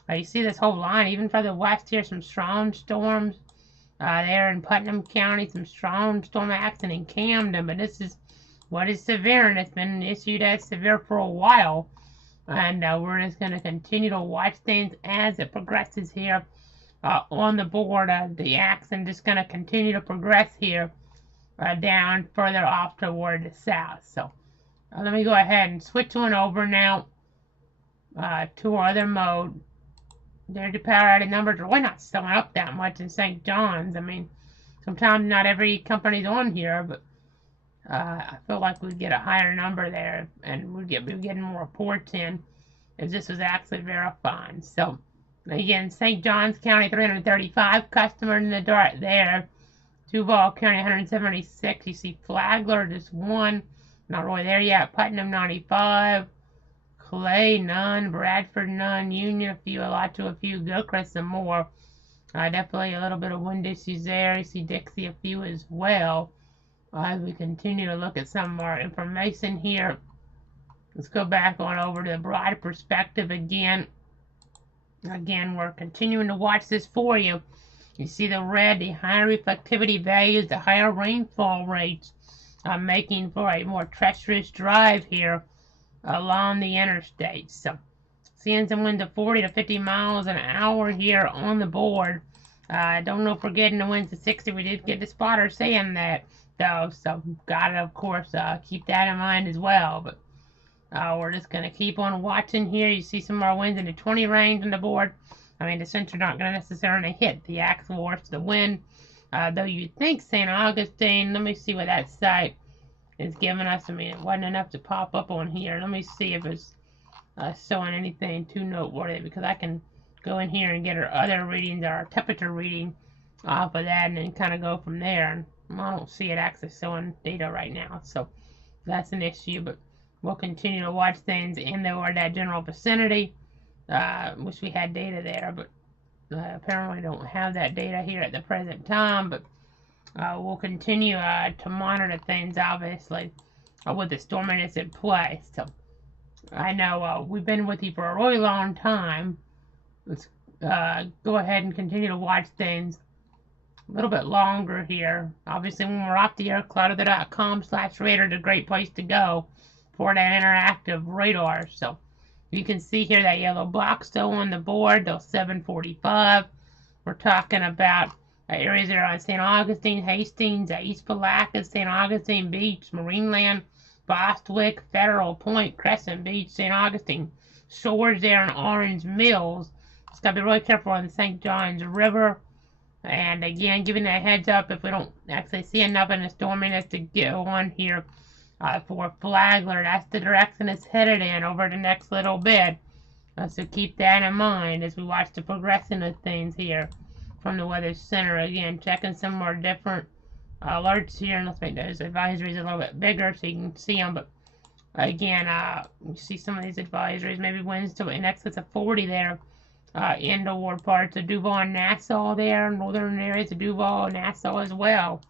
you see this whole line, even further west here, some strong storms there in Putnam County, some strong storm action in Camden, but this is what is severe, and it's been issued as severe for a while, and we're just going to continue to watch things as it progresses here on the board. The action just going to continue to progress here down further off toward the south. So let me go ahead and switch on over now to our other mode. Their power outage numbers are really not selling up that much in St. John's. I mean, sometimes not every company's on here, but I feel like we'd get a higher number there, and we'd be getting more reports in if this was actually verifying. So, again, St. John's County, 335 customers in the dark there. Duval County 176. You see Flagler, just 1. Not really there yet. Putnam 95. Clay none. Bradford none. Union a few. Alachua a few. Gilchrist some more. Definitely a little bit of wind issues there. You see Dixie a few as well. As we continue to look at some more information here, let's go back on over to the broad perspective again. Again, we're continuing to watch this for you. You see the red, the higher reflectivity values, the higher rainfall rates, making for a more treacherous drive here along the interstate. So, seeing some winds of 40 to 50 miles an hour here on the board. Don't know if we're getting the winds of 60. We did get the spotter saying that, though. So, gotta, of course, keep that in mind as well. But we're just going to keep on watching here. You see some more winds in the 20 range on the board. I mean, the center not going to necessarily hit the axle or the wind. Though you'd think St. Augustine, let me see what that site is giving us. I mean, it wasn't enough to pop up on here. Let me see if it's showing anything too noteworthy, because I can go in here and get our other readings, our temperature reading off of that, and then kind of go from there. And I don't see it actually showing data right now, so that's an issue. But we'll continue to watch things in that general vicinity. Wish we had data there, but apparently don't have that data here at the present time. But we'll continue to monitor things, obviously, with the storminess in play. So I know we've been with you for a really long time. Let's go ahead and continue to watch things a little bit longer here. Obviously, when we're off the air, cloudweather.com/radar is a great place to go for that interactive radar. So you can see here that yellow box still on the board, those 745. We're talking about areas that are on St. Augustine, Hastings, East Palatka, St. Augustine Beach, Marineland, Bostwick, Federal Point, Crescent Beach, St. Augustine Shores there, and Orange Mills. Just got to be really careful on the St. Johns River. And again, giving that heads up if we don't actually see enough in the storminess to get on here for Flagler. That's the direction it's headed in over the next little bit. So keep that in mind as we watch the progression of things here from the Weather Center. Again, checking some more different alerts here, and let's make those advisories a little bit bigger so you can see them. But again, you see some of these advisories, maybe winds to in excess of 40 there, indoor parts of Duval and Nassau there, northern areas of Duval and Nassau as well.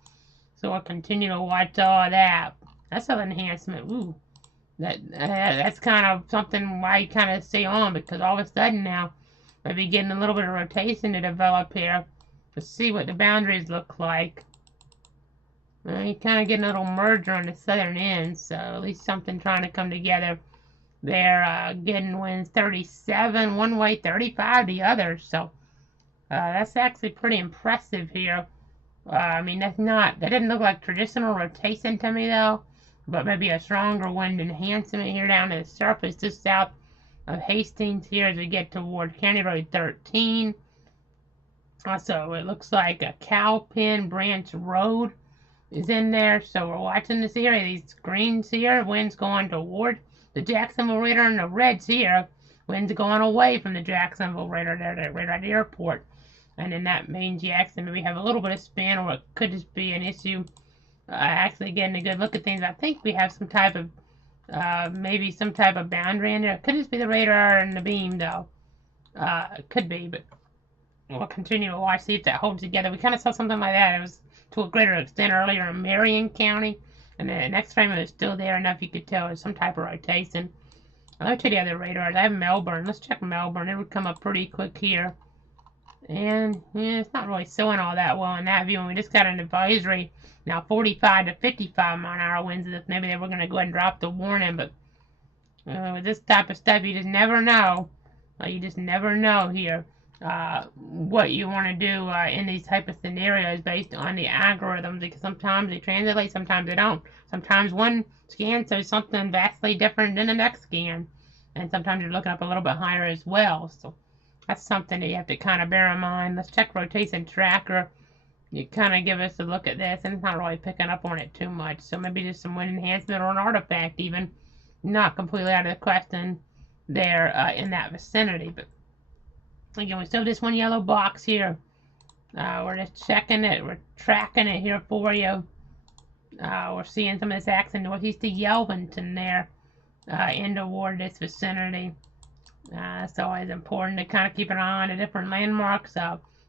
So we'll continue to watch all of that. That's an enhancement. Ooh, that's kind of something why you kind of stay on, because all of a sudden now maybe getting a little bit of rotation to develop here to see what the boundaries look like. You kind of getting a little merger on the southern end, so at least something trying to come together. They're getting winds 37 one way, 35 the other, so that's actually pretty impressive here. I mean, that didn't look like traditional rotation to me though, but maybe a stronger wind enhancement here down to the surface just south of Hastings here as we get toward County Road 13. Also, it looks like a Cowpen Branch Road is in there, so we're watching this area. These greens here, winds going toward the Jacksonville radar, and the reds here, winds going away from the Jacksonville radar there, right at the airport. And then that means you actually maybe have a little bit of spin, or it could just be an issue actually getting a good look at things. I think we have some type of maybe some type of boundary in there. It could just be the radar and the beam though. It could be, but we'll continue to watch, see if that holds together. We kind of saw something like that. It was to a greater extent earlier in Marion County, and then the next frame it was still there enough you could tell it was some type of rotation. I'll let you the other radars. I have Melbourne. Let's check Melbourne. It would come up pretty quick here. And yeah, it's not really showing all that well in that view. And we just got an advisory now, 45 to 55 mile-an-hour winds. Maybe they were going to go ahead and drop the warning, but with this type of stuff, you just never know. You just never know here what you want to do in these type of scenarios based on the algorithms, because sometimes they translate, sometimes they don't. Sometimes one scan shows something vastly different than the next scan, and sometimes you're looking up a little bit higher as well. So that's something that you have to kind of bear in mind. Let's check rotation tracker. You kind of give us a look at this, and it's not really picking up on it too much. So maybe just some wind enhancement or an artifact even. Not completely out of the question there in that vicinity. But again, we still have this one yellow box here We're just checking it. We're tracking it here for you. We're seeing some of this action northeast of Yelverton there in toward this vicinity. It's always important to kind of keep an eye on the different landmarks.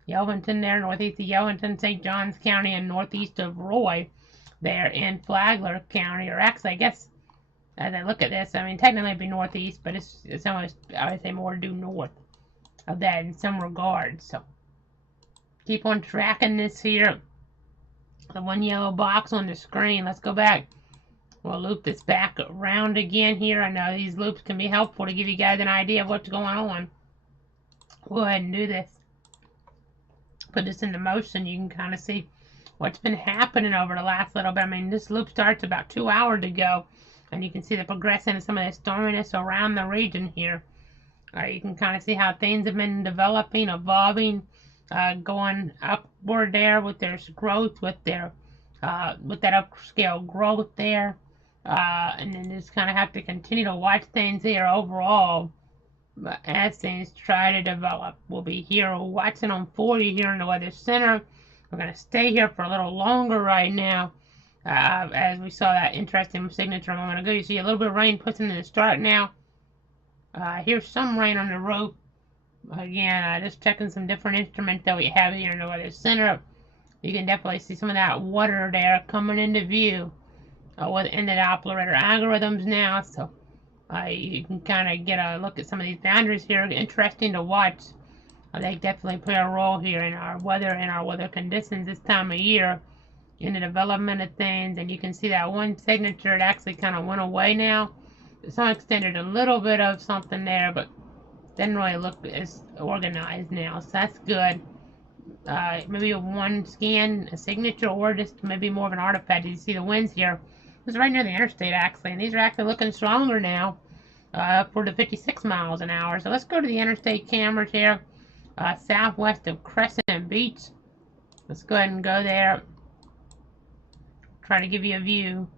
Yelverton there, northeast of Yelverton, St. Johns County, and northeast of Roy there in Flagler County. Or actually, I guess, as I look at this, I mean, technically it'd be northeast, but it's almost, I would say, more due north of that in some regards. So keep on tracking this here. The one yellow box on the screen. Let's go back. We'll loop this back around again here. I know these loops can be helpful to give you guys an idea of what's going on. Go ahead and do this. Put this into motion. You can kind of see what's been happening over the last little bit. I mean, this loop starts about 2 hours ago, and you can see the progression of some of the storminess around the region here. You can kind of see how things have been developing, evolving, going upward there with their growth, with their with that upscale growth there. And then just kind of have to continue to watch things here overall as things try to develop. We'll be here watching them for you here in the Weather Center. We're going to stay here for a little longer right now as we saw that interesting signature a moment ago. You see a little bit of rain pushing in the start now. Here's some rain on the roof. Again, just checking some different instruments that we have here in the Weather Center. You can definitely see some of that water there coming into view within the Doppler radar algorithms now. So you can kind of get a look at some of these boundaries here. Interesting to watch. They definitely play a role here in our weather and our weather conditions this time of year in the development of things. And you can see that one signature, it actually kind of went away now. To some extent, there's a little bit of something there, but doesn't really look as organized now. So that's good. Maybe a one scan, a signature, or just maybe more of an artifact. You see the winds here. This is right near the interstate, actually, and these are actually looking stronger now, for the 56 miles an hour. So let's go to the interstate cameras here, southwest of Crescent Beach. Let's go ahead and go there. Try to give you a view.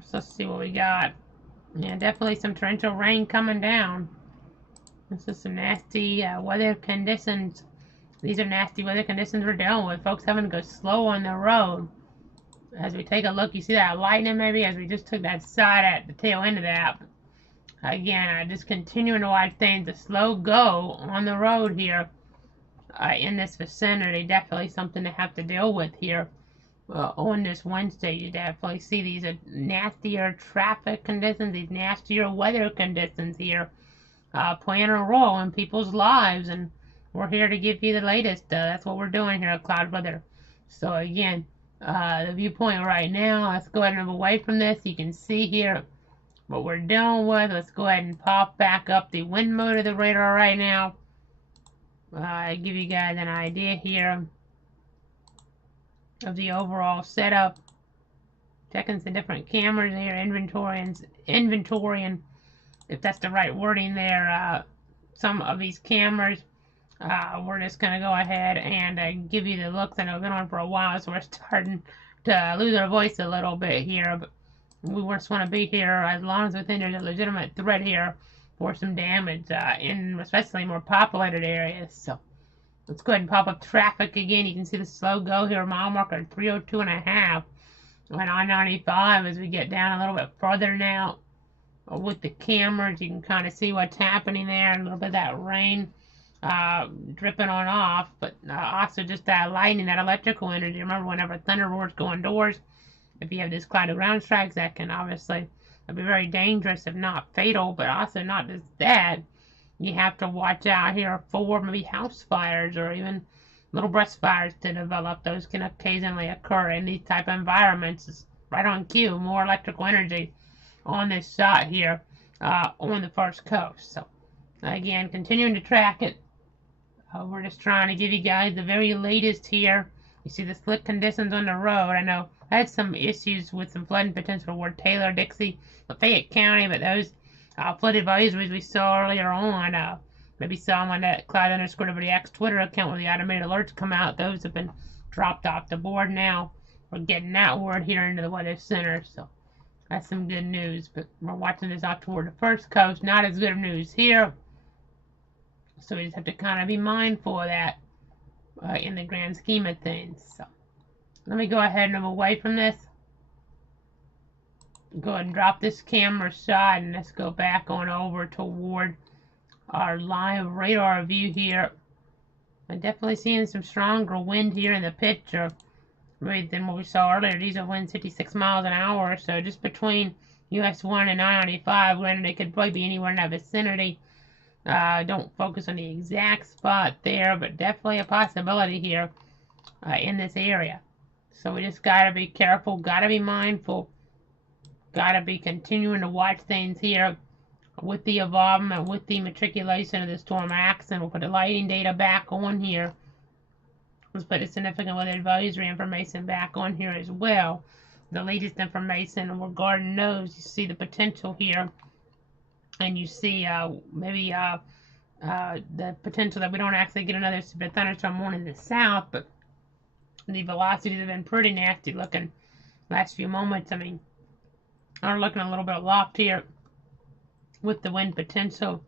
So let's see what we got. Yeah, definitely some torrential rain coming down. This is some nasty weather conditions. These are nasty weather conditions we're dealing with. Folks having to go slow on the road. As we take a look, you see that lightning maybe as we just took that side at the tail end of that. Again, just continuing to watch things, a slow go on the road here in this vicinity. Definitely something to have to deal with here on this Wednesday. You definitely see these nastier traffic conditions, these nastier weather conditions here playing a role in people's lives, and we're here to give you the latest. That's what we're doing here at Cloud Weather. So again, the viewpoint right now, let's go ahead and move away from this. You can see here what we're dealing with. Let's go ahead and pop back up the wind mode of the radar right now. Give you guys an idea here of the overall setup. Checking some different cameras here, inventorying, if that's the right wording there, some of these cameras. We're just going to go ahead and give you the looks. I know we've been on for a while, so we're starting to lose our voice a little bit here, but we just want to be here as long as we think there's a legitimate threat here for some damage in especially more populated areas. So let's go ahead and pop up traffic again. You can see the slow go here, mile marker 302.5 on I-95 as we get down a little bit further now with the cameras. You can kind of see what's happening there, a little bit of that rain dripping on off, but also just that lightning, that electrical energy. Remember, whenever thunder roars go indoors, if you have these cloud ground strikes, that can obviously be very dangerous, if not fatal, but also not just that. You have to watch out here for maybe house fires or even little brush fires to develop. Those can occasionally occur in these type of environments. It's right on cue, more electrical energy on this shot here on the First Coast. So again, continuing to track it. We're just trying to give you guys the very latest here. You see the slick conditions on the road. I know I had some issues with some flooding potential toward Taylor, Dixie, Lafayette County, but those flood advisories we saw earlier on, maybe saw them on that Cloud_WX Twitter account where the automated alerts come out. Those have been dropped off the board now. We're getting that word here into the Weather Center, so that's some good news. But we're watching this out toward the First Coast. Not as good of news here. So we just have to kind of be mindful of that in the grand scheme of things. So let me go ahead and move away from this. Go ahead and drop this camera shot, and let's go back on over toward our live radar view here. I'm definitely seeing some stronger wind here in the picture than what we saw earlier. These are winds 56 miles an hour, so just between US 1 and 995. Granted, it could probably be anywhere in that vicinity. Don't focus on the exact spot there, but definitely a possibility here in this area. So we just got to be careful, got to be mindful, got to be continuing to watch things here with the involvement, with the matriculation of the storm axis. We'll put the lighting data back on here. Let's put the significant weather advisory information back on here as well. The latest information regarding those. You see the potential here, and you see maybe the potential that we don't actually get another severe thunderstorm on in the south, but the velocities have been pretty nasty looking last few moments. I mean, are looking a little bit aloft here with the wind potential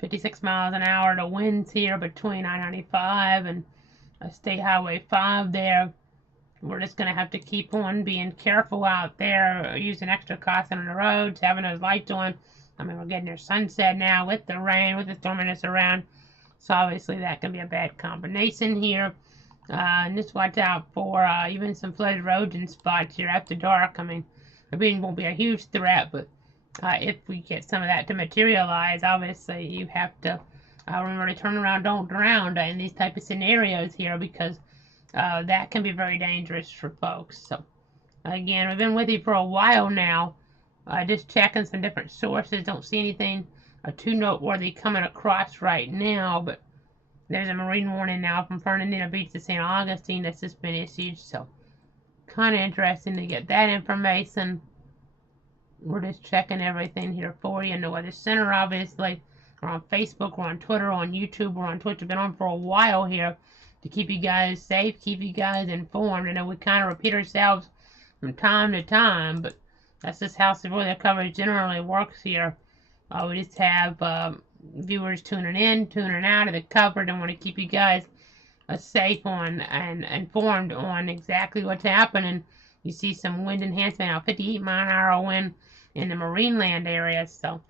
56 miles an hour. The winds here between I-95 and State Highway 5 there. We're just going to have to keep on being careful out there, using extra caution on the roads, having those lights on. I mean, we're getting near sunset now with the rain, with the storminess around. So obviously that can be a bad combination here. And just watch out for even some flooded roads and spots here after dark. I mean, the rain won't be a huge threat, but if we get some of that to materialize, obviously you have to remember to turn around, don't drown in these type of scenarios here, because that can be very dangerous for folks. So again, we've been with you for a while now, just checking some different sources. Don't see anything too noteworthy coming across right now, but there's a marine warning now from Fernandina Beach to St. Augustine that's just been issued, so kind of interesting to get that information. We're just checking everything here for you in the Weather Center, obviously. We're on Facebook, we're on Twitter, on YouTube, we're on Twitch. We've been on for a while here to keep you guys safe, keep you guys informed. I know we kind of repeat ourselves from time to time, but that's just how severe weather coverage generally works here. We just have viewers tuning in, tuning out of the coverage, and want to keep you guys safe on and informed on exactly what's happening. You see some wind enhancement now, 58 mile an hour wind in the Marineland area, so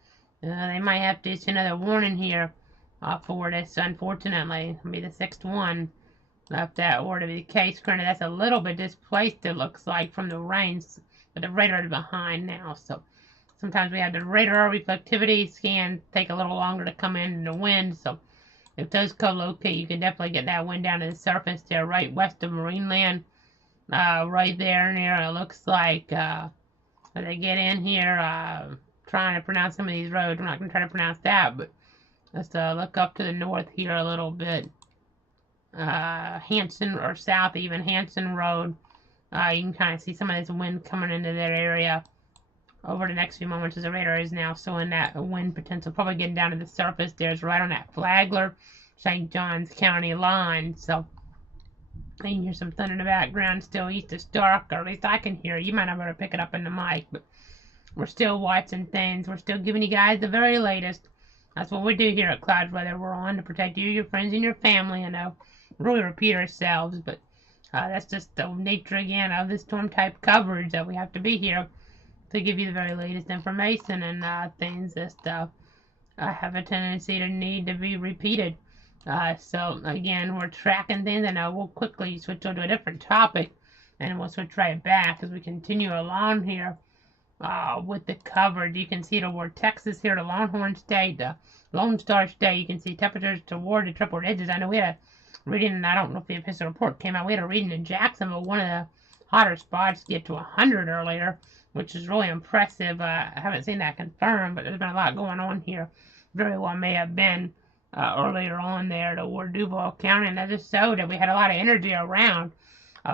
they might have to issue another warning here for this, unfortunately. It'll be the 6th one, if that were to be the case. Granted, that's a little bit displaced, it looks like, from the rains, but the radar is behind now, so sometimes we have the radar reflectivity scan take a little longer to come in than the wind, so if those co-locate, you can definitely get that wind down to the surface there, right west of Marineland, right there near, it looks like, they get in here, trying to pronounce some of these roads. I'm not going to try to pronounce that, but let's look up to the north here a little bit. Hanson, or south even, Hanson Road. You can kind of see some of this wind coming into that area over the next few moments, as the radar is now showing that wind potential probably getting down to the surface. There's right on that Flagler, St. Johns County line. So you can hear some thunder in the background still east of Stark, or at least I can hear it. You might not be able to pick it up in the mic, but we're still watching things. We're still giving you guys the very latest. That's what we do here at Cloud Weather. We're on to protect you, your friends, and your family. I know we really repeat ourselves, but that's just the nature, again, of the storm type coverage, that we have to be here to give you the very latest information, and things that have a tendency to need to be repeated. So again, we're tracking things, and we'll quickly switch on to a different topic, and we'll switch right back as we continue along here with the coverage. You can see toward Texas here, the Longhorn State, the Lone Star State. You can see temperatures toward the triple edges. I know we had a reading, and I don't know if the official report came out. We had a reading in Jacksonville, one of the hotter spots, get to 100 earlier, which is really impressive. I haven't seen that confirmed, but there's been a lot going on here. Very well may have been earlier on there toward Duval County, and that just showed that we had a lot of energy around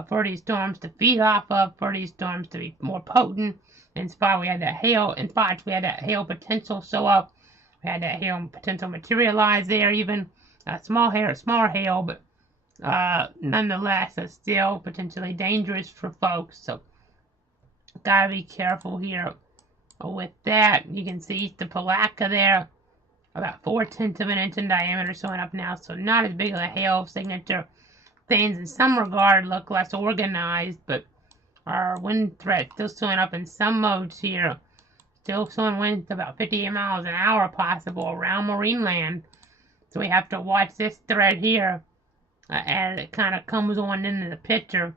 for these storms to feed off of, for these storms to be more potent. In spots we had that hail, in spots we had that hail potential show up. We had that hail potential materialize there, even smaller hail, but nonetheless, it's still potentially dangerous for folks. So gotta be careful here with that. You can see east of Palatka there, about 4/10 of an inch in diameter showing up now, so not as big of a hail signature things in some regard look less organized, but our wind threat still showing up in some modes here. Still showing winds about 58 miles an hour possible around Marineland. So we have to watch this thread here as it kind of comes on into the picture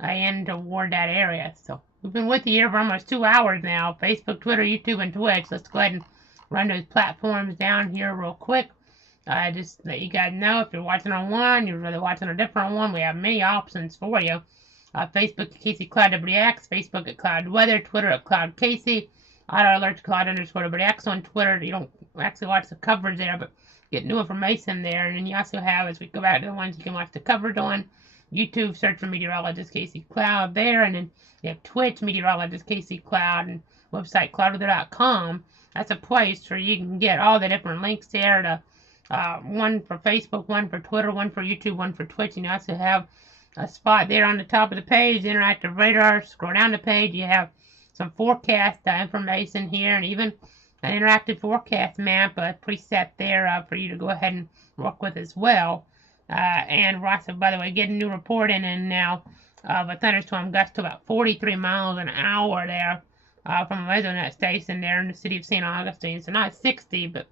and toward that area. So we've been with you here for almost 2 hours now. Facebook, Twitter, YouTube, and Twitch. Let's go ahead and run those platforms down here real quick. Just let you guys know if you're watching on one, you're really watching a different one, we have many options for you. Facebook at Casey Cloud WX, Facebook at Cloud Weather, Twitter at Cloud Casey, Auto Alerts Cloud_WX on Twitter. You don't actually watch the coverage there, but get new information there. And then you also have, as we go back to the ones you can watch the coverage on, YouTube, search for Meteorologist Casey Cloud there, and then you have Twitch, Meteorologist Casey Cloud, and website cloudweather.com. That's a place where you can get all the different links there to one for Facebook, one for Twitter, one for YouTube, one for Twitch. And you also have a spot there on the top of the page, interactive radar. Scroll down the page, you have some forecast information here, and even an interactive forecast map preset there for you to go ahead and work with as well. And we're also, by the way, getting new reporting in now of a thunderstorm gust to about 43 miles an hour there from a Mesonet station there in the city of St. Augustine. So not 60, but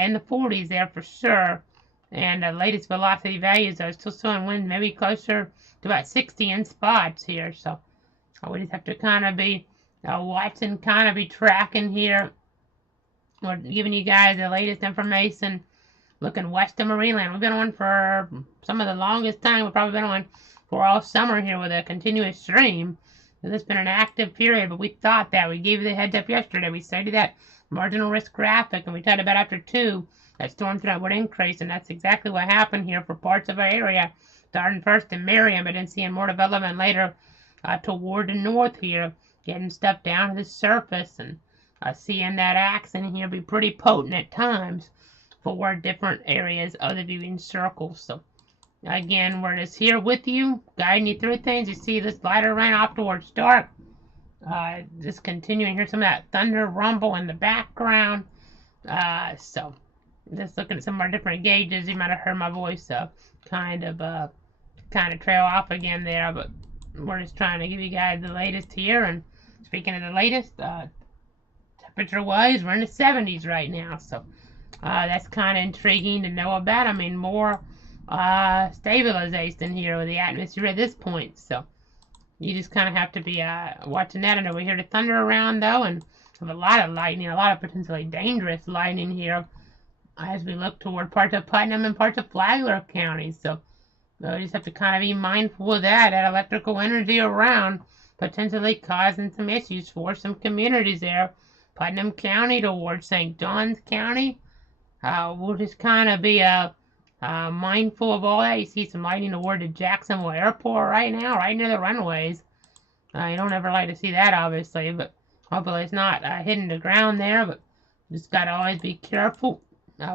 in the 40s there for sure. And the latest velocity values are still showing winds maybe closer to about 60 in spots here. So we just have to kind of be watching, kind of be tracking here. We're giving you guys the latest information looking west of Marineland. We've been on for some of the longest time. We've probably been on for all summer here with a continuous stream. It's been an active period, but we thought that. We gave you the heads up yesterday. We studied that marginal risk graphic, and we talked about after 2 that storm threat would increase, and that's exactly what happened here for parts of our area, starting first in Miriam, but then seeing more development later toward the north here, getting stuff down to the surface, and seeing that action here be pretty potent at times for different areas of the viewing circle. So again, we're just here with you, guiding you through things. You see this lighter rain off towards dark. Just continuing to hear some of that thunder rumble in the background. So just looking at some of our different gauges, you might have heard my voice kind of trail off again there, but we're just trying to give you guys the latest here. And speaking of the latest, temperature-wise, we're in the 70s right now, so that's kind of intriguing to know about. I mean, more stabilization here with the atmosphere at this point, so you just kind of have to be watching that. I know we hear the thunder around, though, and have a lot of lightning, a lot of potentially dangerous lightning here as we look toward parts of Putnam and parts of Flagler counties. So we just have to kind of be mindful of that electrical energy around, potentially causing some issues for some communities there. Putnam County towards St. Johns County. We'll just kind of be mindful of all that. You see some lightning toward the Jacksonville Airport right now, right near the runways. You don't ever like to see that, obviously, but hopefully it's not hitting the ground there. But just got to always be careful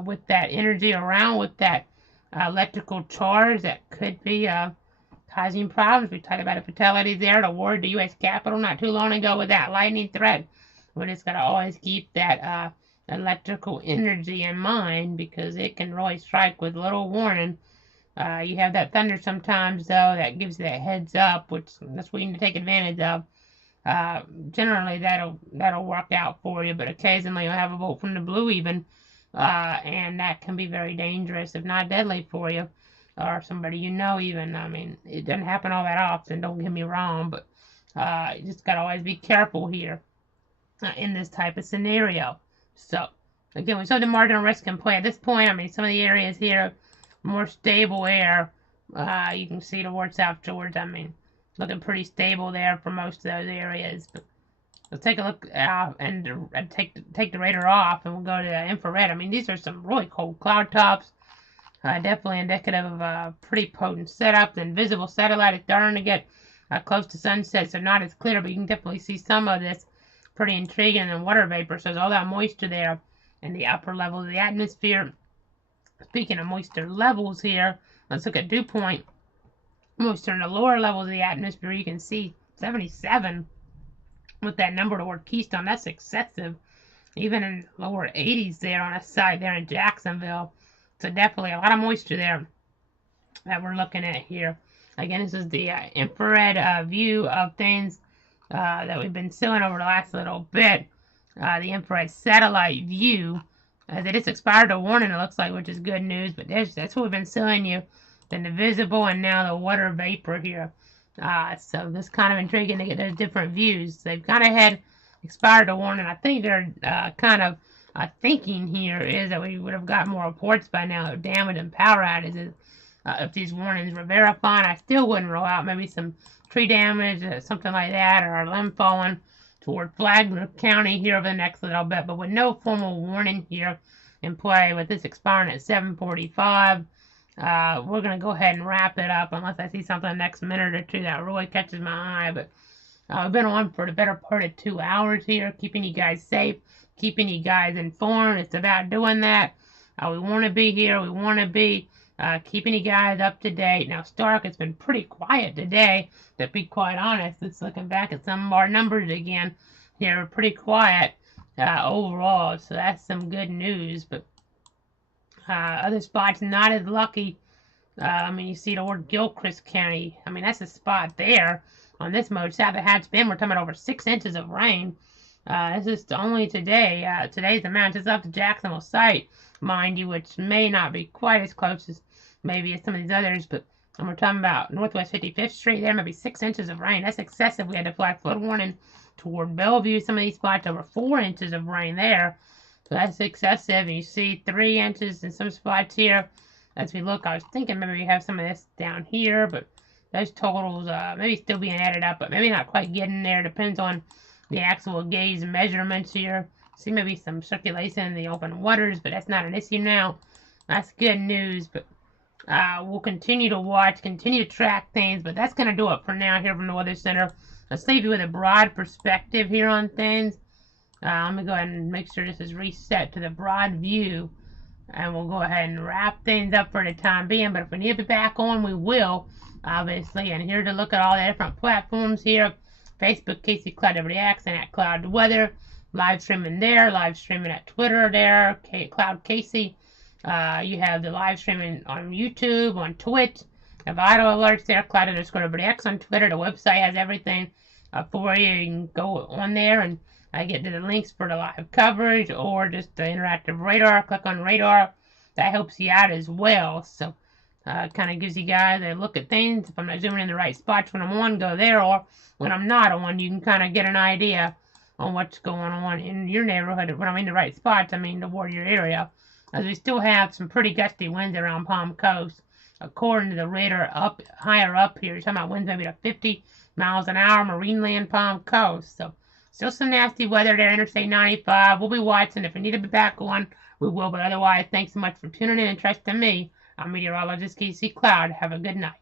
with that energy around, with that electrical charge that could be causing problems. We talked about the fatalities there toward the U.S. Capitol not too long ago with that lightning threat. We just got to always keep that electrical energy in mind, because it can really strike with little warning. You have that thunder sometimes, though, that gives that heads up, which that's what you need to take advantage of. Generally, that'll work out for you, but occasionally you'll have a bolt from the blue even, and that can be very dangerous, if not deadly for you, or somebody you know even. I mean, it doesn't happen all that often, don't get me wrong, but you just got to always be careful here in this type of scenario. So, again, we saw the marginal risk in play at this point. I mean, some of the areas here, more stable air. You can see towards South Georgia. I mean, looking pretty stable there for most of those areas. But let's take a look and take the radar off, and we'll go to the infrared. I mean, these are some really cold cloud tops. Definitely indicative of a pretty potent setup. The invisible satellite is starting to get close to sunset, so not as clear, but you can definitely see some of this. Pretty intriguing, and water vapor, so there's all that moisture there in the upper levels of the atmosphere. Speaking of moisture levels here, let's look at dew point. Moisture in the lower levels of the atmosphere, you can see 77 with that number toward Keystone. That's excessive. Even in lower 80s there on a side there in Jacksonville. So definitely a lot of moisture there. that we're looking at here. Again, this is the infrared view of things that we've been seeing over the last little bit. The infrared satellite view. They just expired a warning, it looks like, which is good news. But that's what we've been showing you. Then the visible and now the water vapor here. So this kind of intriguing to get those different views. They've kind of had expired a warning. I think they're kind of thinking here is that we would have got more reports by now of damage and power outages if these warnings were verified. I still wouldn't rule out maybe some tree damage, something like that, or a limb falling toward Flagler County here over the next little bit, but with no formal warning here in play, with this expiring at 7:45, we're going to go ahead and wrap it up unless I see something the next minute or two that really catches my eye. But I've been on for the better part of 2 hours here, keeping you guys safe, keeping you guys informed. It's about doing that. We want to be here. We want to be keeping you guys up to date. Now, Stark, it's been pretty quiet today, to be quite honest. It's looking back at some of our numbers again. Here, pretty quiet overall, so that's some good news. But other spots not as lucky. I mean, you see the word Gilchrist County. I mean, that's a spot there on this mode. South of Hatch Bend, we're talking about over 6 inches of rain. This is only today. Today's amount just off the Jacksonville site, mind you, which may not be quite as close as maybe as some of these others, but we're talking about Northwest 55th Street. There may be 6 inches of rain. That's excessive. We had a flash flood warning toward Bellevue. Some of these spots over 4 inches of rain there. So that's excessive. And you see 3 inches in some spots here. As we look, I was thinking maybe we have some of this down here, but those totals maybe still being added up, but maybe not quite getting there. Depends on the actual gauge measurements here. See maybe some circulation in the open waters, but that's not an issue now. That's good news, but we'll continue to watch, continue to track things, but that's going to do it for now here from the Weather Center. Let's leave you with a broad perspective here on things. Let me go ahead and make sure this is reset to the broad view, and we'll go ahead and wrap things up for the time being. But if we need to be back on, we will, obviously. And here to look at all the different platforms here. Facebook, Casey Cloud WX, and at Cloud Weather. Live streaming there, live streaming at Twitter there, Cloud Casey. You have the live streaming on YouTube, on Twitch. Have auto alerts there, Cloud_WX on Twitter. The website has everything for you. You can go on there and get to the links for the live coverage or just the interactive radar. Click on radar. That helps you out as well. So kind of gives you guys a look at things. If I'm not zooming in the right spots when I'm on, go there. Or when I'm not on, you can kind of get an idea on what's going on in your neighborhood. When I'm in the right spots, I mean toward your area. As we still have some pretty gusty winds around Palm Coast. According to the radar up higher up here, you're talking about winds maybe to 50 miles an hour, Marineland, Palm Coast. So still some nasty weather there, Interstate 95. We'll be watching. If we need to be back on, we will. But otherwise, thanks so much for tuning in and trusting me. I'm meteorologist Casey Cloud. Have a good night.